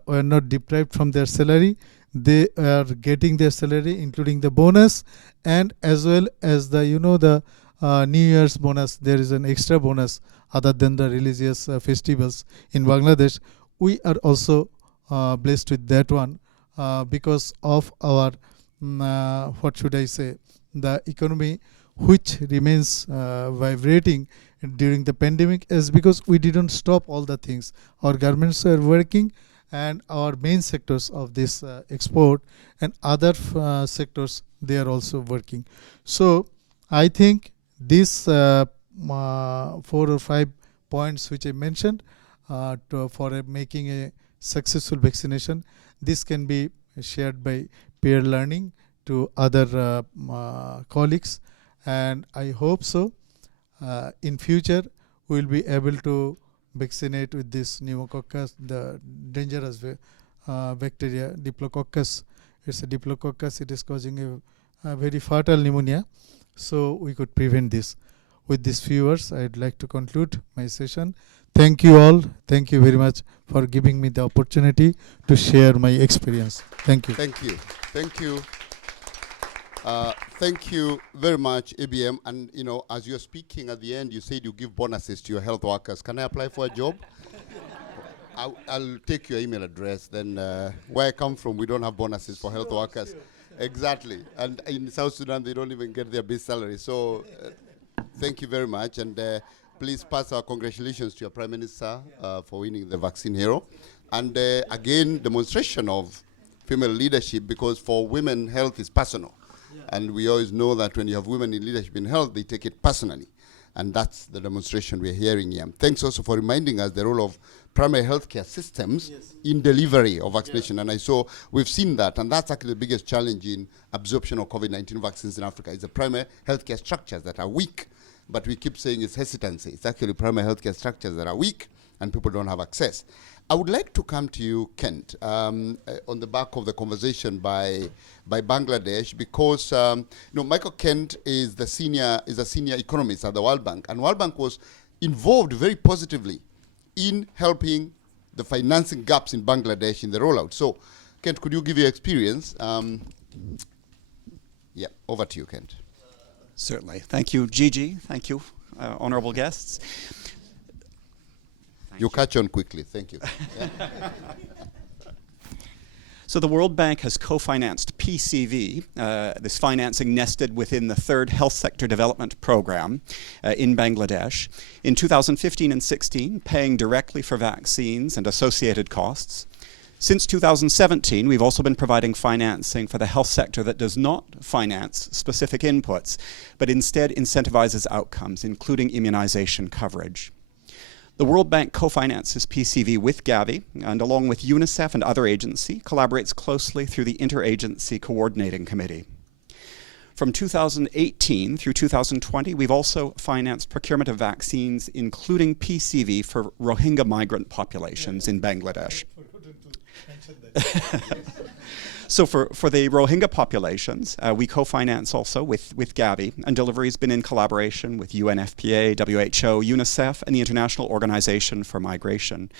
were not deprived from their salary. They are getting their salary, including the bonus, and as well as the New Year's bonus. There is an extra bonus other than the religious festivals in Bangladesh. We are also blessed with that one because of our what should I say, the economy which remains vibrating during the pandemic, is because we didn't stop all the things. Our governments are working, and our main sectors of this export and other sectors, they are also working. So I think these 4 or 5 points which I mentioned for making a successful vaccination, this can be shared by peer learning to other colleagues, and I hope so in future we will be able to vaccinate with this pneumococcus, the dangerous bacteria, Diplococcus. It's a Diplococcus. It is causing a very fatal pneumonia. So we could prevent this. With these few words, I'd like to conclude my session. Thank you all. Thank you very much for giving me the opportunity to share my experience. Thank you. Thank you. Thank you. Thank you very much, ABM. And as you're speaking at the end, you said you give bonuses to your health workers. Can I apply for a job? I'll take your email address. Then where I come from, we don't have bonuses for health workers. Sure. Exactly. And in South Sudan, they don't even get their base salary. So thank you very much. And please pass our congratulations to your Prime Minister for winning the Vaccine Hero. And again, demonstration of female leadership, because for women, health is personal. And we always know that when you have women in leadership in health, they take it personally. And that's the demonstration we're hearing here. Thanks also for reminding us the role of primary healthcare systems in delivery of vaccination. And we've seen that, and that's actually the biggest challenge in absorption of COVID-19 vaccines in Africa, is the primary healthcare structures that are weak. But we keep saying it's hesitancy. It's actually primary healthcare structures that are weak, and people don't have access. I would like to come to you, Kent, on the back of the conversation by Bangladesh, because Michael Kent is a senior economist at the World Bank, and World Bank was involved very positively in helping the financing gaps in Bangladesh in the rollout. So, Kent, could you give your experience? Yeah, over to you, Kent. Certainly. Thank you, Gigi. Thank you, honorable guests. You catch on quickly. Thank you. So the World Bank has co-financed PCV, this financing nested within the third Health Sector Development Program in Bangladesh, in 2015 and 16, paying directly for vaccines and associated costs. Since 2017, we've also been providing financing for the health sector that does not finance specific inputs, but instead incentivizes outcomes, including immunization coverage. The World Bank co-finances PCV with Gavi, and along with UNICEF and other agencies, collaborates closely through the Interagency Coordinating Committee. From 2018 through 2020, we've also financed procurement of vaccines, including PCV for Rohingya migrant populations in Bangladesh. So for the Rohingya populations, we co-finance also with Gavi, and delivery has been in collaboration with UNFPA, WHO, UNICEF, and the International Organization for Migration.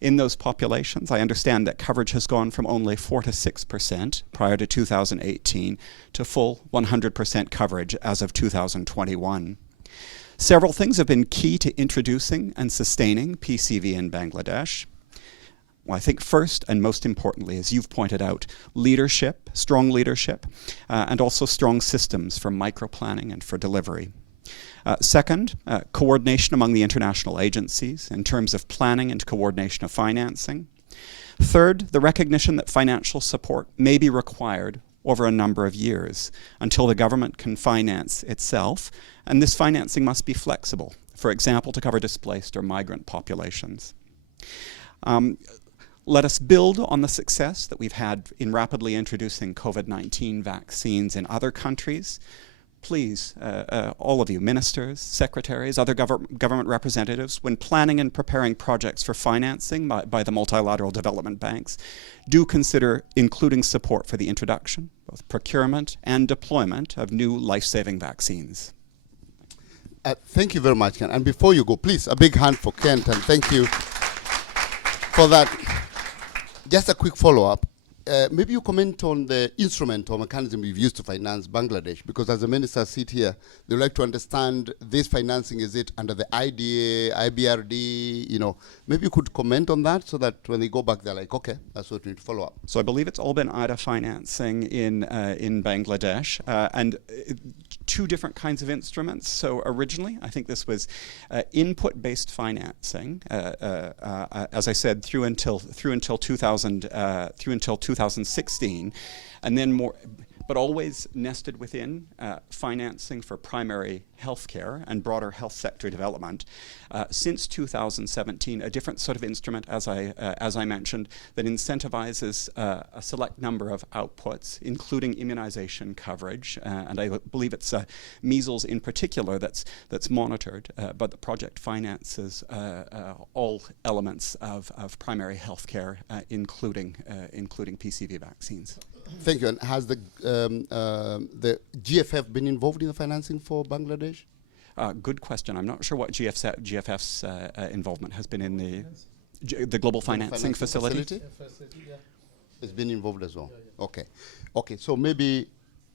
In those populations, I understand that coverage has gone from only 4 to 6% prior to 2018 to full 100% coverage as of 2021. Several things have been key to introducing and sustaining PCV in Bangladesh. Well, I think first and most importantly, as you've pointed out, leadership, strong leadership, and also strong systems for micro-planning and for delivery. Second, coordination among the international agencies in terms of planning and coordination of financing. Third, the recognition that financial support may be required over a number of years until the government can finance itself, and this financing must be flexible, for example, to cover displaced or migrant populations. Let us build on the success that we've had in rapidly introducing COVID-19 vaccines in other countries. Please, all of you, ministers, secretaries, other government representatives, when planning and preparing projects for financing by the multilateral development banks, do consider including support for the introduction, both procurement and deployment of new life-saving vaccines. Thank you very much, Ken. And before you go, please, a big hand for Kent, and thank you for that. Just a quick follow-up. Maybe you comment on the instrument or mechanism we've used to finance Bangladesh, because as the ministers sit here, they would like to understand this financing, is it under the IDA, IBRD, you know, maybe you could comment on that so that when they go back, they're like, okay, that's what we need to follow up. So I believe it's all been IDA financing in Bangladesh, and two different kinds of instruments. So originally, I think this was input-based financing, as I said, through until 2016, and then more, but always nested within financing for primary health care and broader health sector development. Since 2017, a different sort of instrument, as I mentioned, that incentivizes a select number of outputs, including immunization coverage, and I believe it's measles in particular that's monitored, but the project finances all elements of primary health care, including PCV vaccines. Thank you. And has the GFF been involved in the financing for Bangladesh? Good question. I'm not sure what GFF's involvement has been in the global financing facility. Yeah. It's been involved as well. Okay. Okay. So maybe.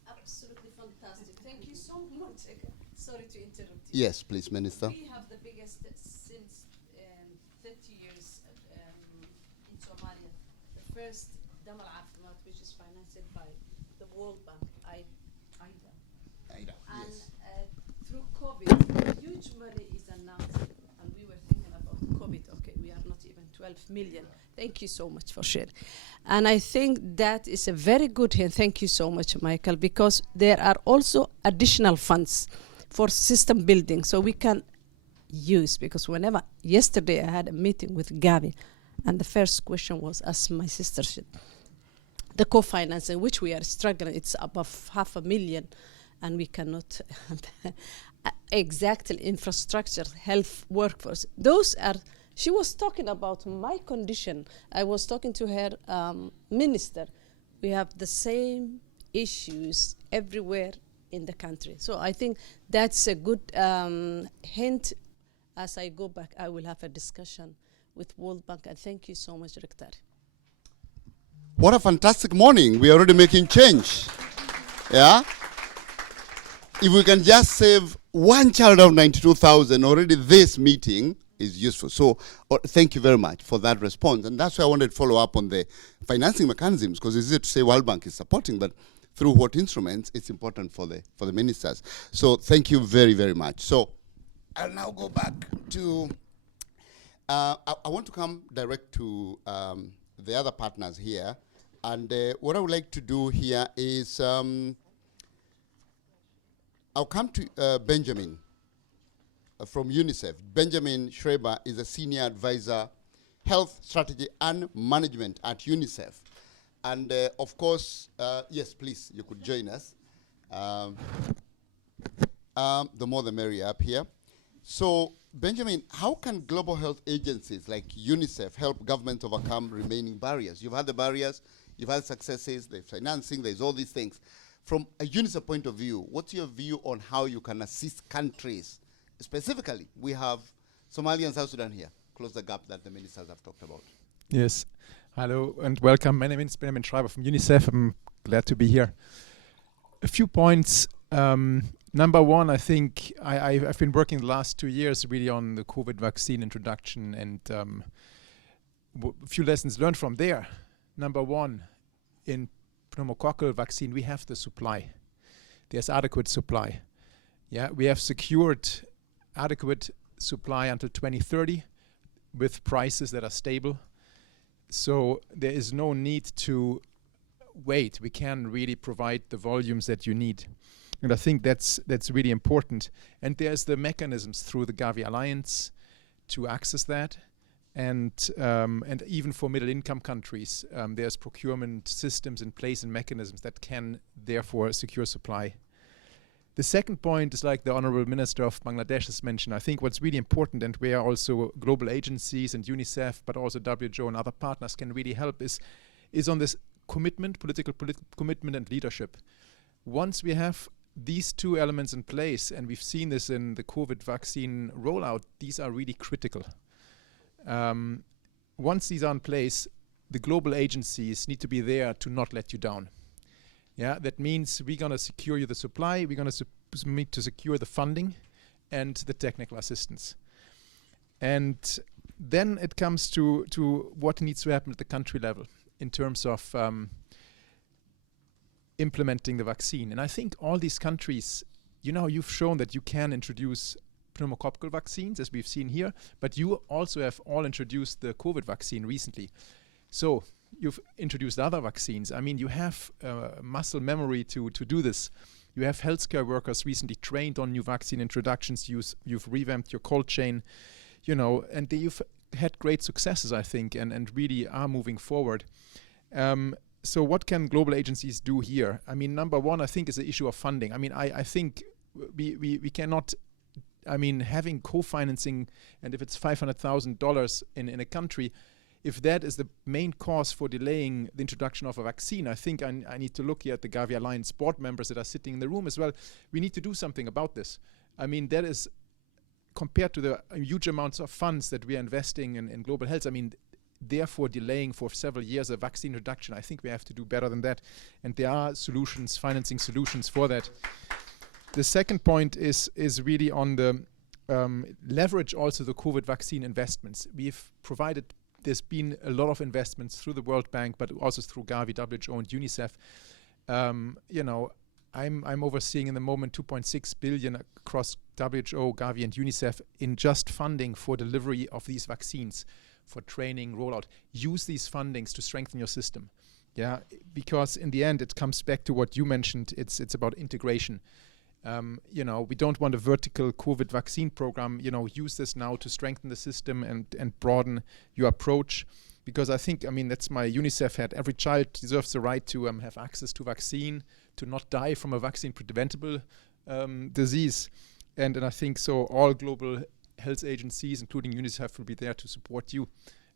Absolutely fantastic. Thank you so much. Sorry to interrupt you. Yes, please, Minister. We have the biggest since 30 years in Somalia. The first Damal Afimat, which is financed by the World Bank, IDA. Ida, And yes. through COVID, huge money is announced, and we were thinking about COVID. Okay, we are not even 12 million. Thank you so much for sharing. And I think that is a very good hint. Thank you so much, Michael, because there are also additional funds for system building, so we can use, because yesterday I had a meeting with Gabi, and the first question was, as my sister said, the co-financing, which we are struggling, it's above 500,000, and we cannot exactly infrastructure, health, workforce. Those are, she was talking about my condition. I was talking to her minister. We have the same issues everywhere in the country. So I think that's a good hint. As I go back, I will have a discussion with World Bank. And thank you so much, Rector. What a fantastic morning. We are already making change. Yeah? If we can just save one child of 92,000, already this meeting is useful. So thank you very much for that response. And that's why I wanted to follow up on the financing mechanisms, because it's easy to say World Bank is supporting, but through what instruments, it's important for the ministers. So thank you very, very much. So I'll now go back to, I want to come direct to the other partners here. And what I would like to do here is, I'll come to Benjamin from UNICEF. Benjamin Schreiber is a senior advisor, health strategy and management at UNICEF. And of course, yes, please, you could join us. The more the merrier up here. So, Benjamin, how can global health agencies like UNICEF help governments overcome remaining barriers? You've had the barriers, you've had successes, there's financing, there's all these things. From a UNICEF point of view, what's your view on how you can assist countries? Specifically, we have Somalia and South Sudan here. Close the gap that the ministers have talked about. Yes. Hello and welcome. My name is Benjamin Schreiber from UNICEF. I'm glad to be here. A few points. Number one, I think I've been working the last 2 years really on the COVID vaccine introduction, and a few lessons learned from there. Number one, in pneumococcal vaccine, we have the supply. There's adequate supply. Yeah, we have secured adequate supply until 2030 with prices that are stable. So there is no need to wait. We can really provide the volumes that you need. And I think that's really important. And there's the mechanisms through the Gavi Alliance to access that. And even for middle income countries, there's procurement systems in place and mechanisms that can therefore secure supply. The second point is, like the Honorable Minister of Bangladesh has mentioned, I think what's really important, and where also global agencies and UNICEF, but also WHO and other partners can really help, is on this commitment, political commitment and leadership. Once we have these two elements in place, and we've seen this in the COVID vaccine rollout, these are really critical. Once these are in place, the global agencies need to be there to not let you down. Yeah, that means we're going to secure you the supply, we're going to need to secure the funding and the technical assistance. And then it comes to what needs to happen at the country level in terms of implementing the vaccine. And I think all these countries, you know, you've shown that you can introduce pneumococcal vaccines, as we've seen here, but you also have all introduced the COVID vaccine recently. So you've introduced other vaccines. I mean, you have muscle memory to do this. You have healthcare workers recently trained on new vaccine introductions. You've revamped your cold chain, you know, and you've had great successes, I think, and really are moving forward. So what can global agencies do here? I mean, number one, I think, is the issue of funding. I mean, I think we cannot, I mean, having co-financing, and if it's $500,000 in a country, if that is the main cause for delaying the introduction of a vaccine, I think I need to look here at the Gavi Alliance board members that are sitting in the room as well. We need to do something about this. I mean, that is, compared to the huge amounts of funds that we are investing in global health, I mean, therefore delaying for several years a vaccine introduction, I think we have to do better than that. And there are solutions, financing solutions for that. The second point is really on the leverage also the COVID vaccine investments. We've provided, there's been a lot of investments through the World Bank, but also through Gavi, WHO, and UNICEF. You know, I'm overseeing in the moment 2.6 billion across WHO, Gavi, and UNICEF in just funding for delivery of these vaccines, for training, rollout. Use these fundings to strengthen your system. Yeah, because in the end, it comes back to what you mentioned. It's about integration. You know, we don't want a vertical COVID vaccine program. You know, use this now to strengthen the system and broaden your approach. Because I think, I mean, that's my UNICEF hat. Every child deserves the right to have access to vaccine, to not die from a vaccine-preventable disease. And I think so all global health agencies, including UNICEF, will be there to support you.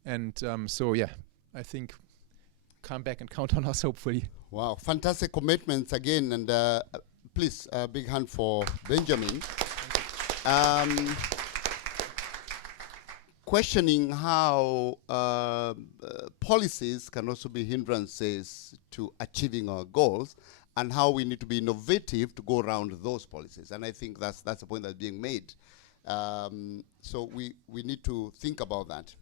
And so, yeah, I think come back and count on us, hopefully. Wow, fantastic commitments again. And please, a big hand for Benjamin. Questioning how policies can also be hindrances to achieving our goals, and how we need to be innovative to go around those policies. And I think that's the point that's being made. So we need to think about that.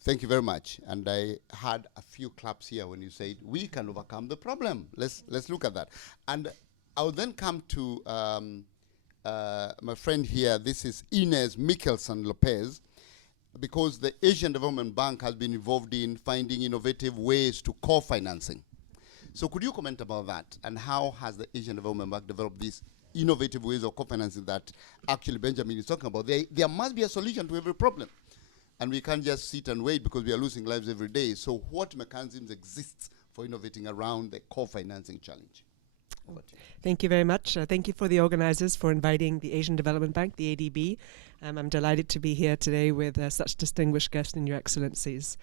Thank you very much. And I had a few claps here when you said we can overcome the problem. Let's look at that. And I'll then come to my friend here. This is Ines Michelson Lopez, because the Asian Development Bank has been involved in finding innovative ways to co-financing. So could you comment about that? And how has the Asian Development Bank developed these innovative ways of co-financing that actually Benjamin is talking about? There must be a solution to every problem. And we can't just sit and wait because we are losing lives every day. So what mechanisms exist for innovating around the co-financing challenge? Thank you very much. Thank you for the organizers for inviting the Asian Development Bank, the ADB. I'm delighted to be here today with such distinguished guests in your excellencies.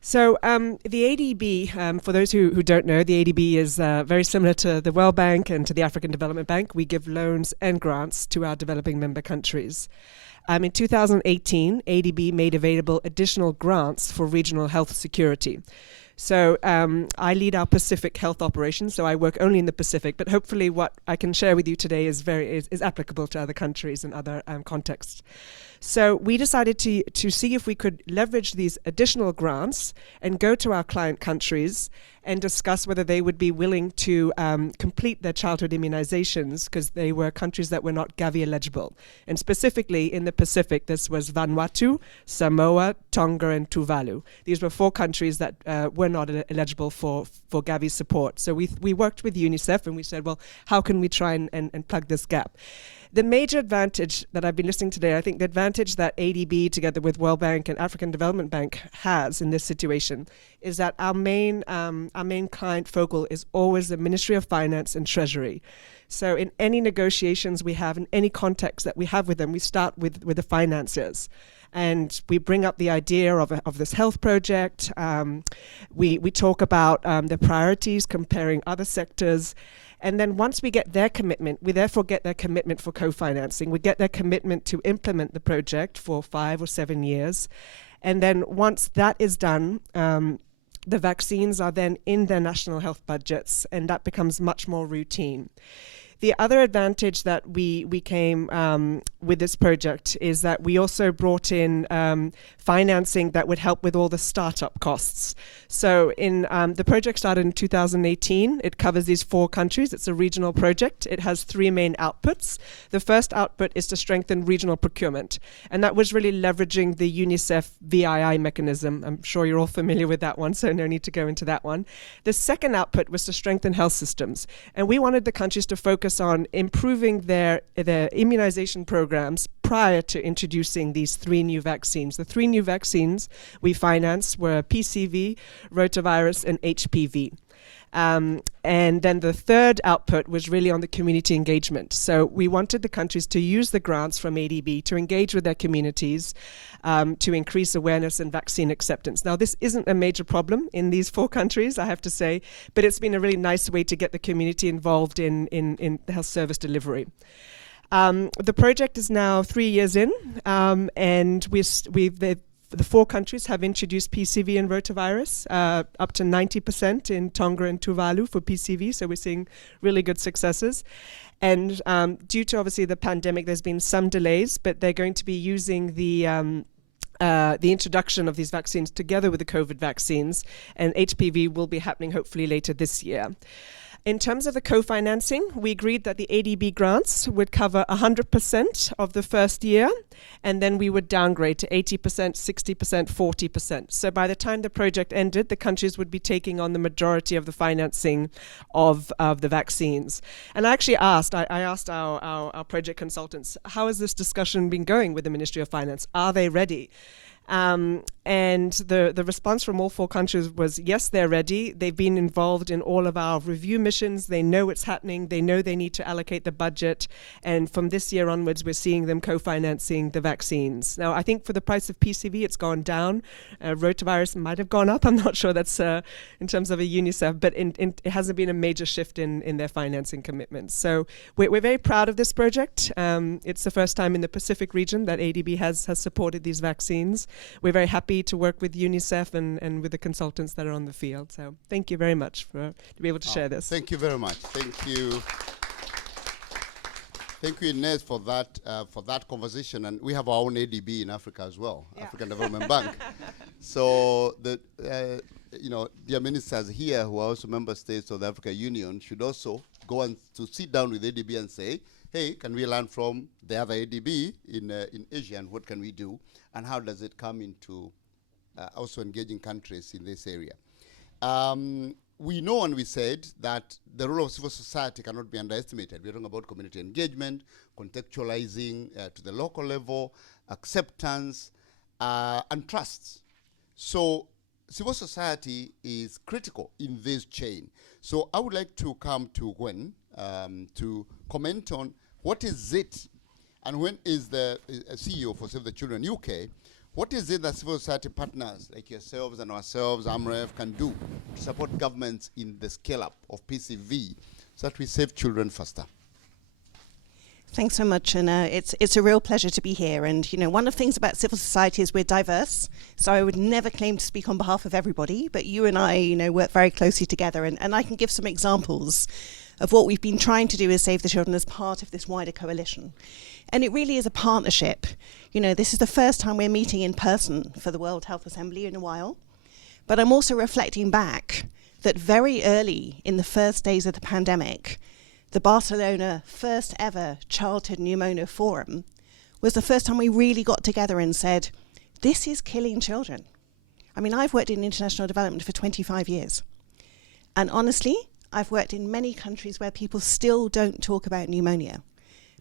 So the ADB, for those who don't know, the ADB is very similar to the World Bank and to the African Development Bank. We give loans and grants to our developing member countries. In 2018, ADB made available additional grants for regional health security. So I lead our Pacific health operations, so I work only in the Pacific, but hopefully what I can share with you today is applicable to other countries and other contexts. So we decided to see if we could leverage these additional grants and go to our client countries and discuss whether they would be willing to complete their childhood immunizations, because they were countries that were not Gavi eligible. And specifically in the Pacific, this was Vanuatu, Samoa, Tonga, and Tuvalu. These were 4 countries that were not eligible for Gavi support. So we worked with UNICEF and we said, well, how can we try and plug this gap? The major advantage that I've been listening today, I think the advantage that ADB together with World Bank and African Development Bank has in this situation is that our main client focal is always the Ministry of Finance and Treasury. So in any negotiations we have, in any context that we have with them, we start with the financiers. And we bring up the idea of this health project. We talk about the priorities, comparing other sectors. And then once we get their commitment, we therefore get their commitment for co-financing. We get their commitment to implement the project for 5 or 7 years. And then once that is done, the vaccines are then in their national health budgets, and that becomes much more routine. The other advantage that we came with this project is that we also brought in financing that would help with all the startup costs. So the project started in 2018. It covers these 4 countries. It's a regional project. It has 3 main outputs. The first output is to strengthen regional procurement. And that was really leveraging the UNICEF VII mechanism. I'm sure you're all familiar with that one, so no need to go into that one. The second output was to strengthen health systems. And we wanted the countries to focus on improving their immunization programs prior to introducing these 3 new vaccines. The 3 new vaccines we financed were PCV, rotavirus, and HPV. And then the third output was really on the community engagement. So we wanted the countries to use the grants from ADB to engage with their communities to increase awareness and vaccine acceptance. Now, this isn't a major problem in these 4 countries, I have to say, but it's been a really nice way to get the community involved in health service delivery. The project is now 3 years in, and the 4 countries have introduced PCV and rotavirus, up to 90% in Tonga and Tuvalu for PCV, so we're seeing really good successes. And due to obviously the pandemic, there's been some delays, but they're going to be using the introduction of these vaccines together with the COVID vaccines, and HPV will be happening hopefully later this year. In terms of the co-financing, we agreed that the ADB grants would cover 100% of the first year, and then we would downgrade to 80%, 60%, 40%. So by the time the project ended, the countries would be taking on the majority of the financing of the vaccines. And I actually asked our project consultants, how has this discussion been going with the Ministry of Finance? Are they ready? And the response from all 4 countries was, yes, they're ready. They've been involved in all of our review missions. They know what's happening. They know they need to allocate the budget. And from this year onwards, we're seeing them co-financing the vaccines. Now, I think for the price of PCV, it's gone down. Rotavirus might have gone up. I'm not sure that's in terms of a UNICEF, but it hasn't been a major shift in their financing commitments. So we're very proud of this project. It's the first time in the Pacific region that ADB has supported these vaccines. We're very happy to work with UNICEF and with the consultants that are on the field. So thank you very much to be able to share this. Thank you very much. Thank you. Thank you, Inez, for that conversation. And we have our own ADB in Africa as well, yeah. African Development Bank. So dear ministers here who are also member states of the African Union should also go and to sit down with ADB and say, hey, can we learn from the other ADB in Asia, and what can we do? And how does it come into also engaging countries in this area? We know, and we said, that the role of civil society cannot be underestimated. We're talking about community engagement, contextualizing to the local level, acceptance, and trust. So civil society is critical in this chain. So I would like to come to Gwen to comment on what is it, and when is the CEO for Save the Children UK, what is it that civil society partners like yourselves and ourselves, AMREF, can do to support governments in the scale-up of PCV so that we save children faster? Thanks so much, and it's a real pleasure to be here. And one of the things about civil society is we're diverse, so I would never claim to speak on behalf of everybody, but you and I, work very closely together, and I can give some examples of what we've been trying to do as Save the Children as part of this wider coalition. And it really is a partnership. This is the first time we're meeting in person for the World Health Assembly in a while, but I'm also reflecting back that very early in the first days of the pandemic, the Barcelona first ever Childhood Pneumonia Forum was the first time we really got together and said, this is killing children. I mean, I've worked in international development for 25 years. And honestly, I've worked in many countries where people still don't talk about pneumonia.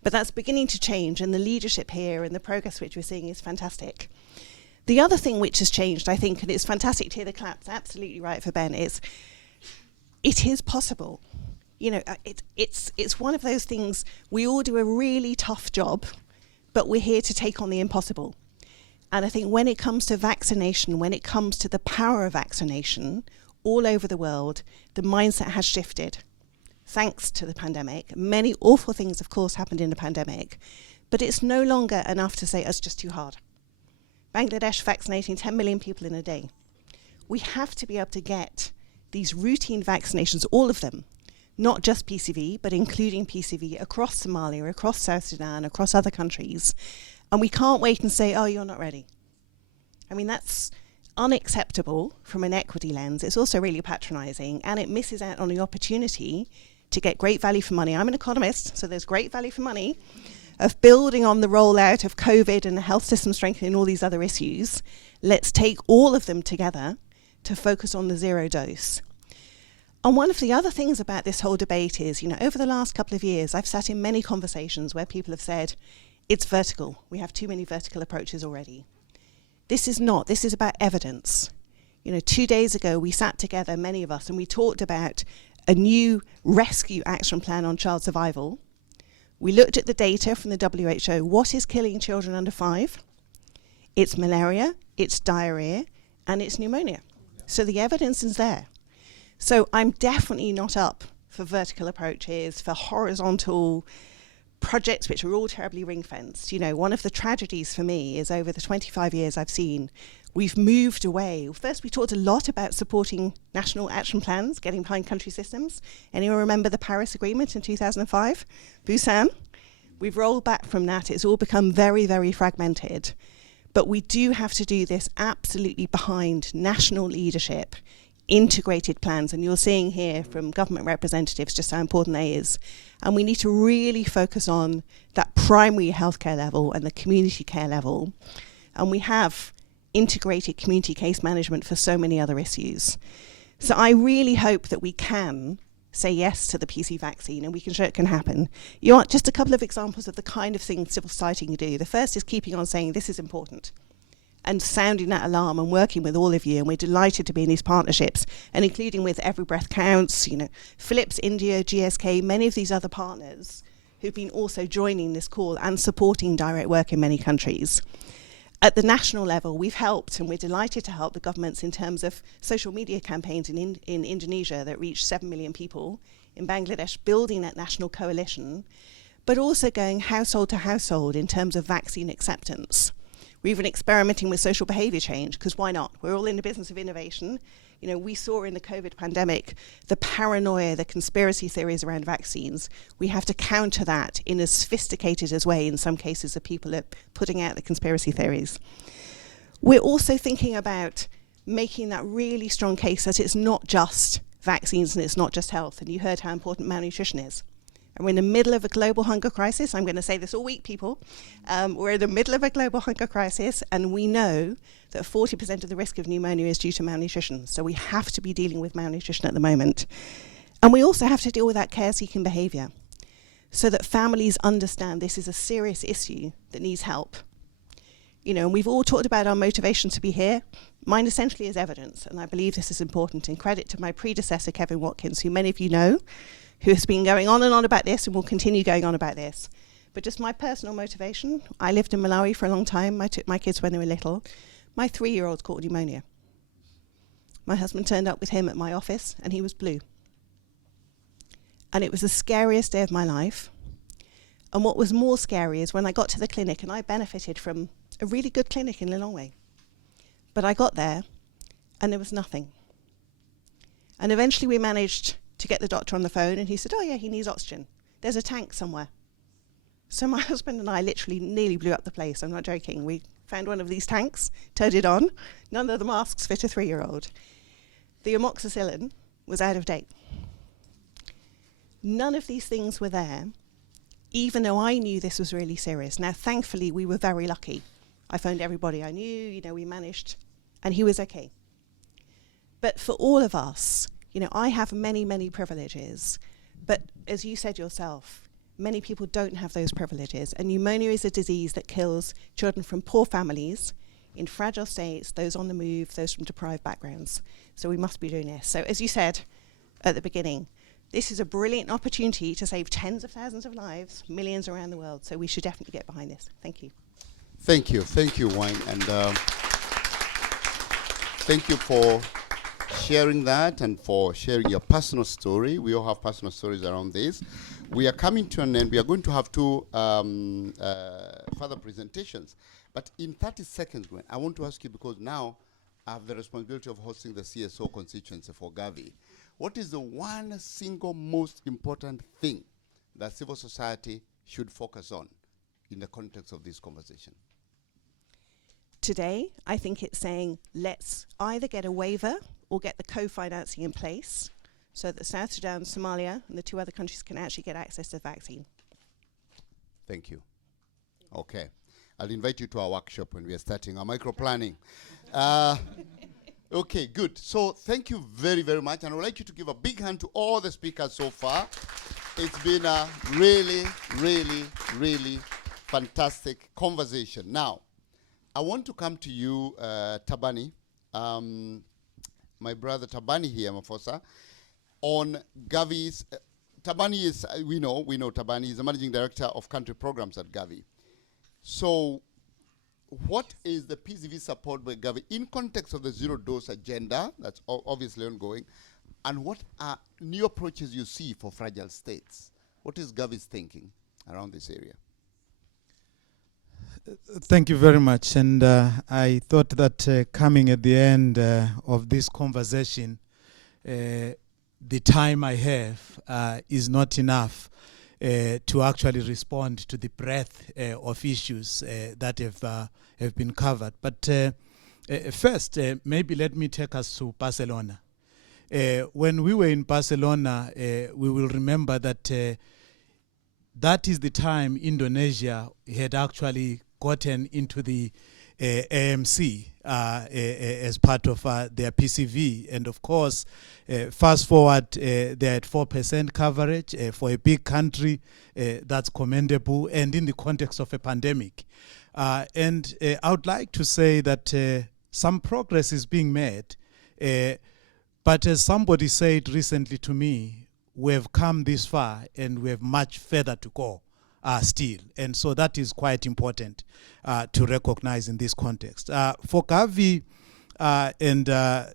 But that's beginning to change, and the leadership here and the progress which we're seeing is fantastic. The other thing which has changed, I think, and it's fantastic to hear the claps, absolutely right for Ben, is it is possible. You know, it's one of those things, we all do a really tough job, but we're here to take on the impossible. And I think when it comes to vaccination, when it comes to the power of vaccination, all over the world, the mindset has shifted. Thanks to the pandemic. Many awful things, of course, happened in the pandemic, but it's no longer enough to say it's just too hard. Bangladesh vaccinating 10 million people in a day. We have to be able to get these routine vaccinations, all of them, not just PCV, but including PCV across Somalia, across South Sudan, across other countries. And we can't wait and say, oh, you're not ready. I mean, that's unacceptable from an equity lens. It's also really patronizing, and it misses out on the opportunity to get great value for money. I'm an economist, so there's great value for money of building on the rollout of COVID and the health system strengthening all these other issues. Let's take all of them together to focus on the zero dose. And one of the other things about this whole debate is, you know, over the last couple of years, I've sat in many conversations where people have said, it's vertical. We have too many vertical approaches already. This is not. This is about evidence. You know, 2 days ago, we sat together, many of us, and we talked about a new rescue action plan on child survival. We looked at the data from the WHO. What is killing children under 5? It's malaria, it's diarrhea, and it's pneumonia. So the evidence is there. So I'm definitely not up for vertical approaches, for horizontal projects which are all terribly ring-fenced. You know, one of the tragedies for me is over the 25 years I've seen, we've moved away. First, we talked a lot about supporting national action plans, getting behind country systems. Anyone remember the Paris Agreement in 2005? Busan? We've rolled back from that. It's all become very, very fragmented. But we do have to do this absolutely behind national leadership, integrated plans, and you're seeing here from government representatives just how important that is. And we need to really focus on that primary healthcare level and the community care level. And we have integrated community case management for so many other issues. So I really hope that we can say yes to the PC vaccine, and we can show it can happen. You want just a couple of examples of the kind of things civil society can do. The first is keeping on saying this is important, and sounding that alarm and working with all of you, and we're delighted to be in these partnerships, and including with Every Breath Counts, you know, Philips, India, GSK, many of these other partners who've been also joining this call and supporting direct work in many countries. At the national level, we've helped, and we're delighted to help the governments in terms of social media campaigns in Indonesia that reach 7 million people, in Bangladesh building that national coalition, but also going household to household in terms of vaccine acceptance. We're even experimenting with social behaviour change, because why not? We're all in the business of innovation. You know, we saw in the COVID pandemic the paranoia, the conspiracy theories around vaccines. We have to counter that in as sophisticated as way, in some cases, that people are putting out the conspiracy theories. We're also thinking about making that really strong case that it's not just vaccines and it's not just health. And you heard how important malnutrition is. And we're in the middle of a global hunger crisis. I'm going to say this all week, people. We're in the middle of a global hunger crisis, and we know that 40% of the risk of pneumonia is due to malnutrition. So we have to be dealing with malnutrition at the moment. And we also have to deal with that care-seeking behaviour, so that families understand this is a serious issue that needs help. You know, and we've all talked about our motivation to be here. Mine essentially is evidence, and I believe this is important. And credit to my predecessor, Kevin Watkins, who many of you know, who has been going on and on about this and will continue going on about this. But just my personal motivation, I lived in Malawi for a long time. I took my kids when they were little. My 3-year-old caught pneumonia. My husband turned up with him at my office, and he was blue. And it was the scariest day of my life. And what was more scary is when I got to the clinic, and I benefited from a really good clinic in Lilongwe. But I got there, and there was nothing. And eventually we managed to get the doctor on the phone, and he said, oh yeah, he needs oxygen. There's a tank somewhere. So my husband and I literally nearly blew up the place. I'm not joking. We found one of these tanks, turned it on. None of the masks fit a 3-year-old. The amoxicillin was out of date. None of these things were there, even though I knew this was really serious. Now, thankfully, we were very lucky. I phoned everybody I knew, we managed, and he was okay. But for all of us, I have many, many privileges, but as you said yourself, many people don't have those privileges, and pneumonia is a disease that kills children from poor families, in fragile states, those on the move, those from deprived backgrounds. So we must be doing this. So as you said at the beginning, this is a brilliant opportunity to save tens of thousands of lives, millions around the world, so we should definitely get behind this. Thank you. Thank you, Wayne, and thank you for sharing that and for sharing your personal story. We all have personal stories around this. We are coming to an end. We are going to have two further presentations. But in 30 seconds, Gwen, I want to ask you, because now I have the responsibility of hosting the CSO constituency for Gavi. What is the one single most important thing that civil society should focus on in the context of this conversation? Today, I think it's saying, let's either get a waiver or get the co-financing in place so that South Sudan, Somalia, and the two other countries can actually get access to the vaccine. Thank you. Okay. I'll invite you to our workshop when we are starting our micro-planning. Okay, good. So thank you very, very much. And I would like you to give a big hand to all the speakers so far. It's been a really, really, really fantastic conversation. Now, I want to come to you, Tabani, my brother Tabani here, Mafosa, on Gavi's. Tabani is, we know Tabani is the managing director of country programs at Gavi. So, what is the PCV support by Gavi in context of the zero-dose agenda that's obviously ongoing, and what are new approaches you see for fragile states? What is Gavi's thinking around this area? Thank you very much. And I thought that coming at the end of this conversation, the time I have is not enough to actually respond to the breadth of issues that have been covered. But first, maybe let me take us to Barcelona. When we were in Barcelona, we will remember that that is the time Indonesia had actually gotten into the AMC as part of their PCV. And of course, fast forward, they're at 4% coverage. For a big country, that's commendable, and in the context of a pandemic. And I would like to say that some progress is being made. But as somebody said recently to me, we have come this far and we have much further to go still. And so that is quite important to recognize in this context. For Gavi and Her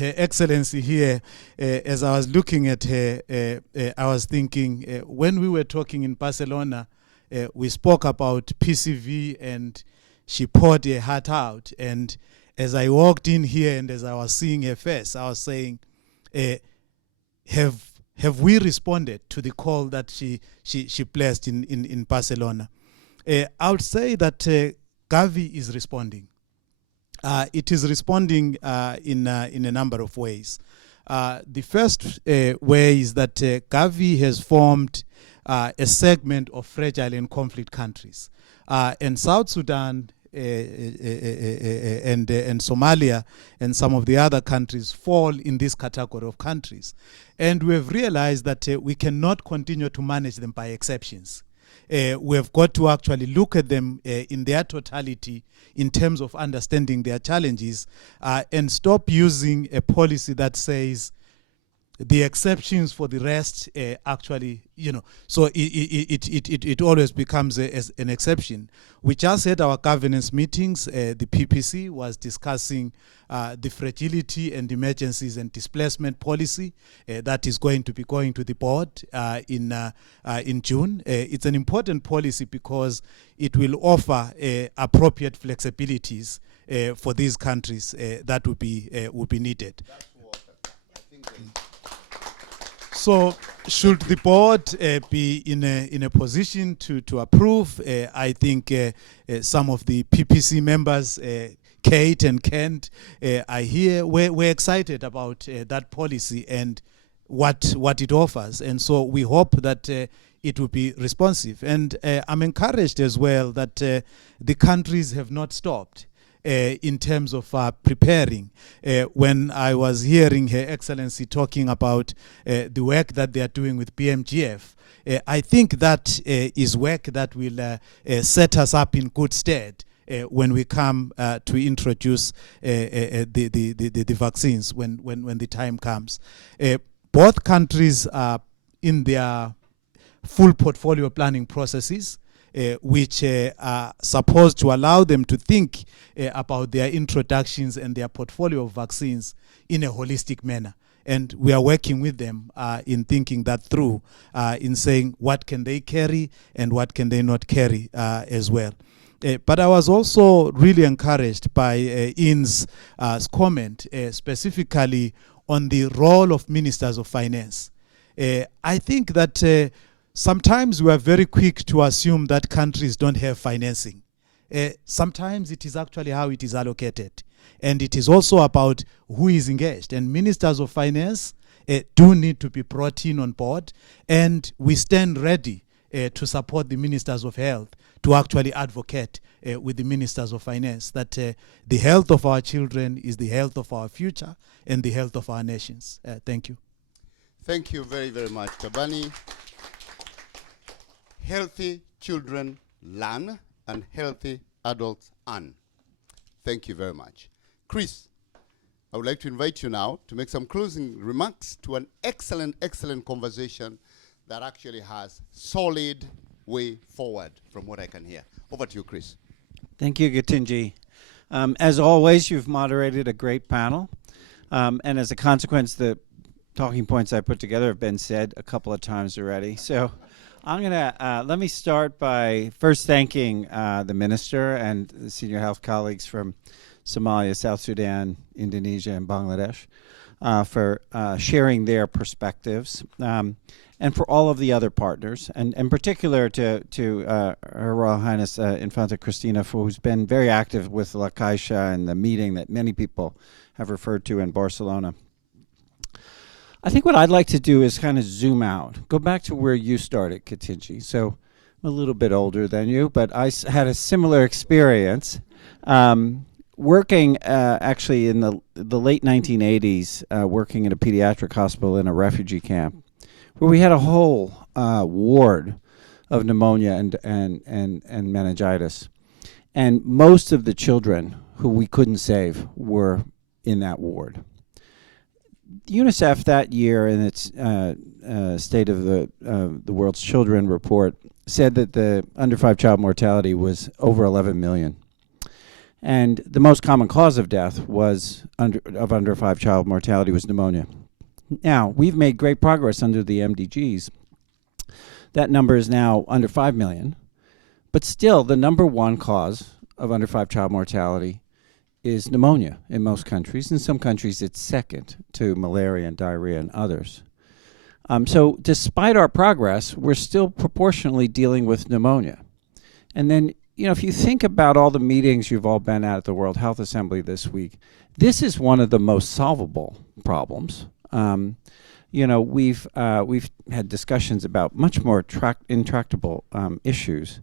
Excellency here, as I was looking at her, I was thinking, when we were talking in Barcelona, we spoke about PCV and she poured her heart out. And as I walked in here and as I was seeing her face, I was saying, have we responded to the call that she placed in Barcelona? I would say that Gavi is responding. It is responding in a number of ways. The first way is that Gavi has formed a segment of fragile and conflict countries. And South Sudan and Somalia and some of the other countries fall in this category of countries. And we have realized that we cannot continue to manage them by exceptions. We have got to actually look at them in their totality in terms of understanding their challenges and stop using a policy that says the exceptions for the rest actually, so it always becomes as an exception. We just had our governance meetings. The PPC was discussing the fragility and emergencies and displacement policy that is going to be going to the board in June. It's an important policy because it will offer appropriate flexibilities for these countries that would be needed. So, should the board be in a position to approve? I think some of the PPC members Kate and Kent are here. We're excited about that policy and what it offers. And so we hope that it will be responsive. And I'm encouraged as well that the countries have not stopped in terms of preparing. When I was hearing Her Excellency talking about the work that they are doing with BMGF, I think that is work that will set us up in good stead when we come to introduce the vaccines when the time comes. Both countries are in their full portfolio planning processes, which are supposed to allow them to think about their introductions and their portfolio of vaccines in a holistic manner. And we are working with them in thinking that through, in saying what can they carry and what can they not carry as well. But I was also really encouraged by Ian's comment, specifically on the role of ministers of finance. I think that sometimes we are very quick to assume that countries don't have financing. Sometimes it is actually how it is allocated. And it is also about who is engaged. And ministers of finance do need to be brought in on board. And we stand ready to support the ministers of health to actually advocate with the ministers of finance that the health of our children is the health of our future and the health of our nations. Thank you. Thank you very, very much, Tabani. Healthy children learn and healthy adults earn. Thank you very much. Chris, I would like to invite you now to make some closing remarks to an excellent, excellent conversation that actually has solid way forward from what I can hear. Over to you, Chris. Thank you, Gitinji. As always, you've moderated a great panel. And as a consequence, the talking points I put together have been said a couple of times already. So I'm going to, let me start by first thanking the minister and the senior health colleagues from Somalia, South Sudan, Indonesia, and Bangladesh for sharing their perspectives. And for all of the other partners, and in particular to Her Royal Highness Infanta Cristina, who's been very active with La Caixa and the meeting that many people have referred to in Barcelona. I think what I'd like to do is kind of zoom out, go back to where you started, Gitinji. So I'm a little bit older than you, but I had a similar experience working actually in the late 1980s, working in a pediatric hospital in a refugee camp, where we had a whole ward of pneumonia and meningitis. And most of the children who we couldn't save were in that ward. UNICEF that year in its State of the World's Children report said that the under 5 child mortality was over 11 million. And the most common cause of death was under 5 child mortality was pneumonia. Now, we've made great progress under the MDGs. That number is now under 5 million. But still, the number one cause of under 5 child mortality is pneumonia in most countries. In some countries, it's second to malaria and diarrhea and others. So despite our progress, we're still proportionally dealing with pneumonia. And then, you know, if you think about all the meetings you've all been at the World Health Assembly this week, this is one of the most solvable problems. You know, we've had discussions about much more intractable issues.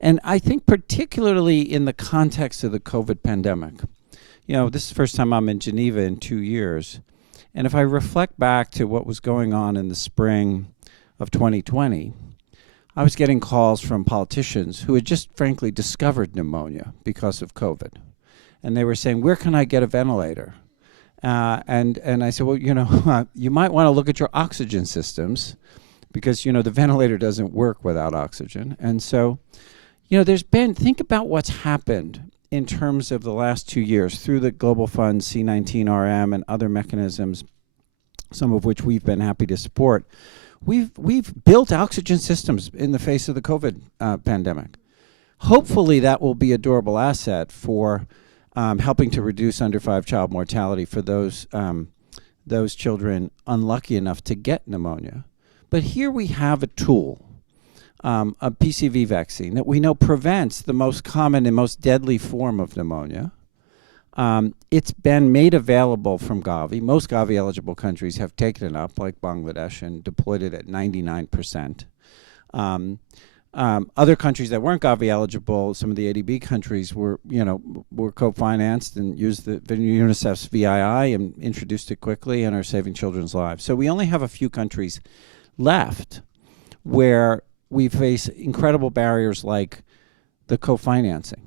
And I think particularly in the context of the COVID pandemic, you know, this is the first time I'm in Geneva in 2 years. And if I reflect back to what was going on in the spring of 2020, I was getting calls from politicians who had just frankly discovered pneumonia because of COVID. And they were saying, where can I get a ventilator? And I said, well, you know, you might want to look at your oxygen systems because, you know, the ventilator doesn't work without oxygen. And so, you know, think about what's happened in terms of the last 2 years through the Global Fund, C19RM, and other mechanisms, some of which we've been happy to support. We've built oxygen systems in the face of the COVID pandemic. Hopefully that will be a durable asset for helping to reduce under 5 child mortality for those children unlucky enough to get pneumonia. But here we have a tool, a PCV vaccine that we know prevents the most common and most deadly form of pneumonia, It's been made available from Gavi. Most Gavi eligible countries have taken it up, like Bangladesh, and deployed it at 99%. Other countries that weren't Gavi eligible, some of the ADB countries were co-financed and used the UNICEF's VII and introduced it quickly and are saving children's lives. So we only have a few countries left where we face incredible barriers like the co-financing.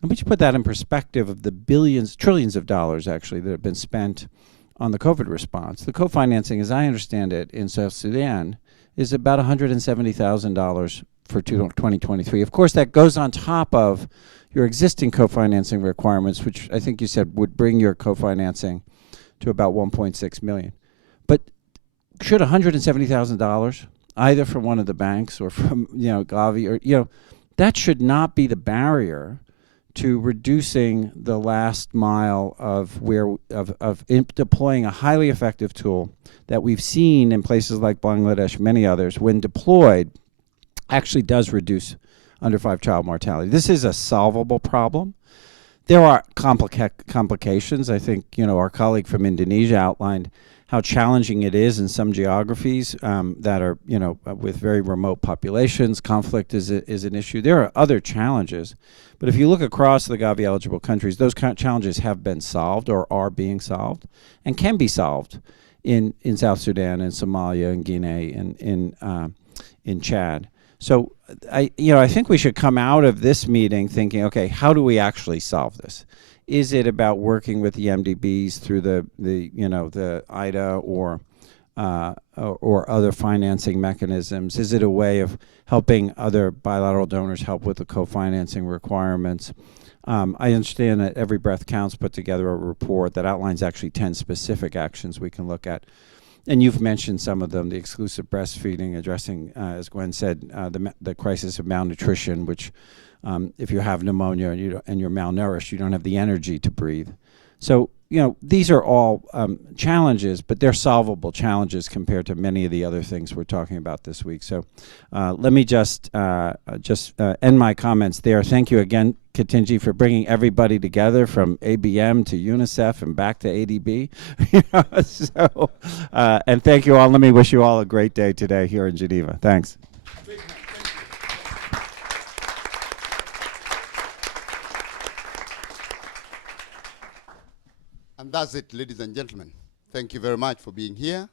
And we should put that in perspective of the billions, trillions of dollars actually that have been spent on the COVID response. The co-financing, as I understand it, in South Sudan is about $170,000 for 2023. Of course, that goes on top of your existing co-financing requirements, which I think you said would bring your co-financing to about 1.6 million. But should $170,000, either from one of the banks or from Gavi, or that should not be the barrier to reducing the last mile of deploying a highly effective tool that we've seen in places like Bangladesh, many others, when deployed, actually does reduce under 5 child mortality. This is a solvable problem. There are complications. I think our colleague from Indonesia outlined how challenging it is in some geographies that are with very remote populations. Conflict is an issue. There are other challenges, but if you look across the Gavi eligible countries, those kind of challenges have been solved or are being solved and can be solved in South Sudan and Somalia and Guinea and in Chad. So I think we should come out of this meeting thinking, okay, how do we actually solve this? Is it about working with the MDBs through the IDA or other financing mechanisms? Is it a way of helping other bilateral donors help with the co-financing requirements? I understand that Every Breath Counts put together a report that outlines actually 10 specific actions we can look at. And you've mentioned some of them: the exclusive breastfeeding, addressing, as Gwen said, the crisis of malnutrition, which if you have pneumonia and you're malnourished, you don't have the energy to breathe. So, these are all challenges, but they're solvable challenges compared to many of the other things we're talking about this week. So let me just end my comments there. Thank you again, Katinji, for bringing everybody together from ABM to UNICEF and back to ADB. And thank you all. Let me wish you all a great day today here in Geneva. Thanks. And that's it, ladies and gentlemen. Thank you very much for being here.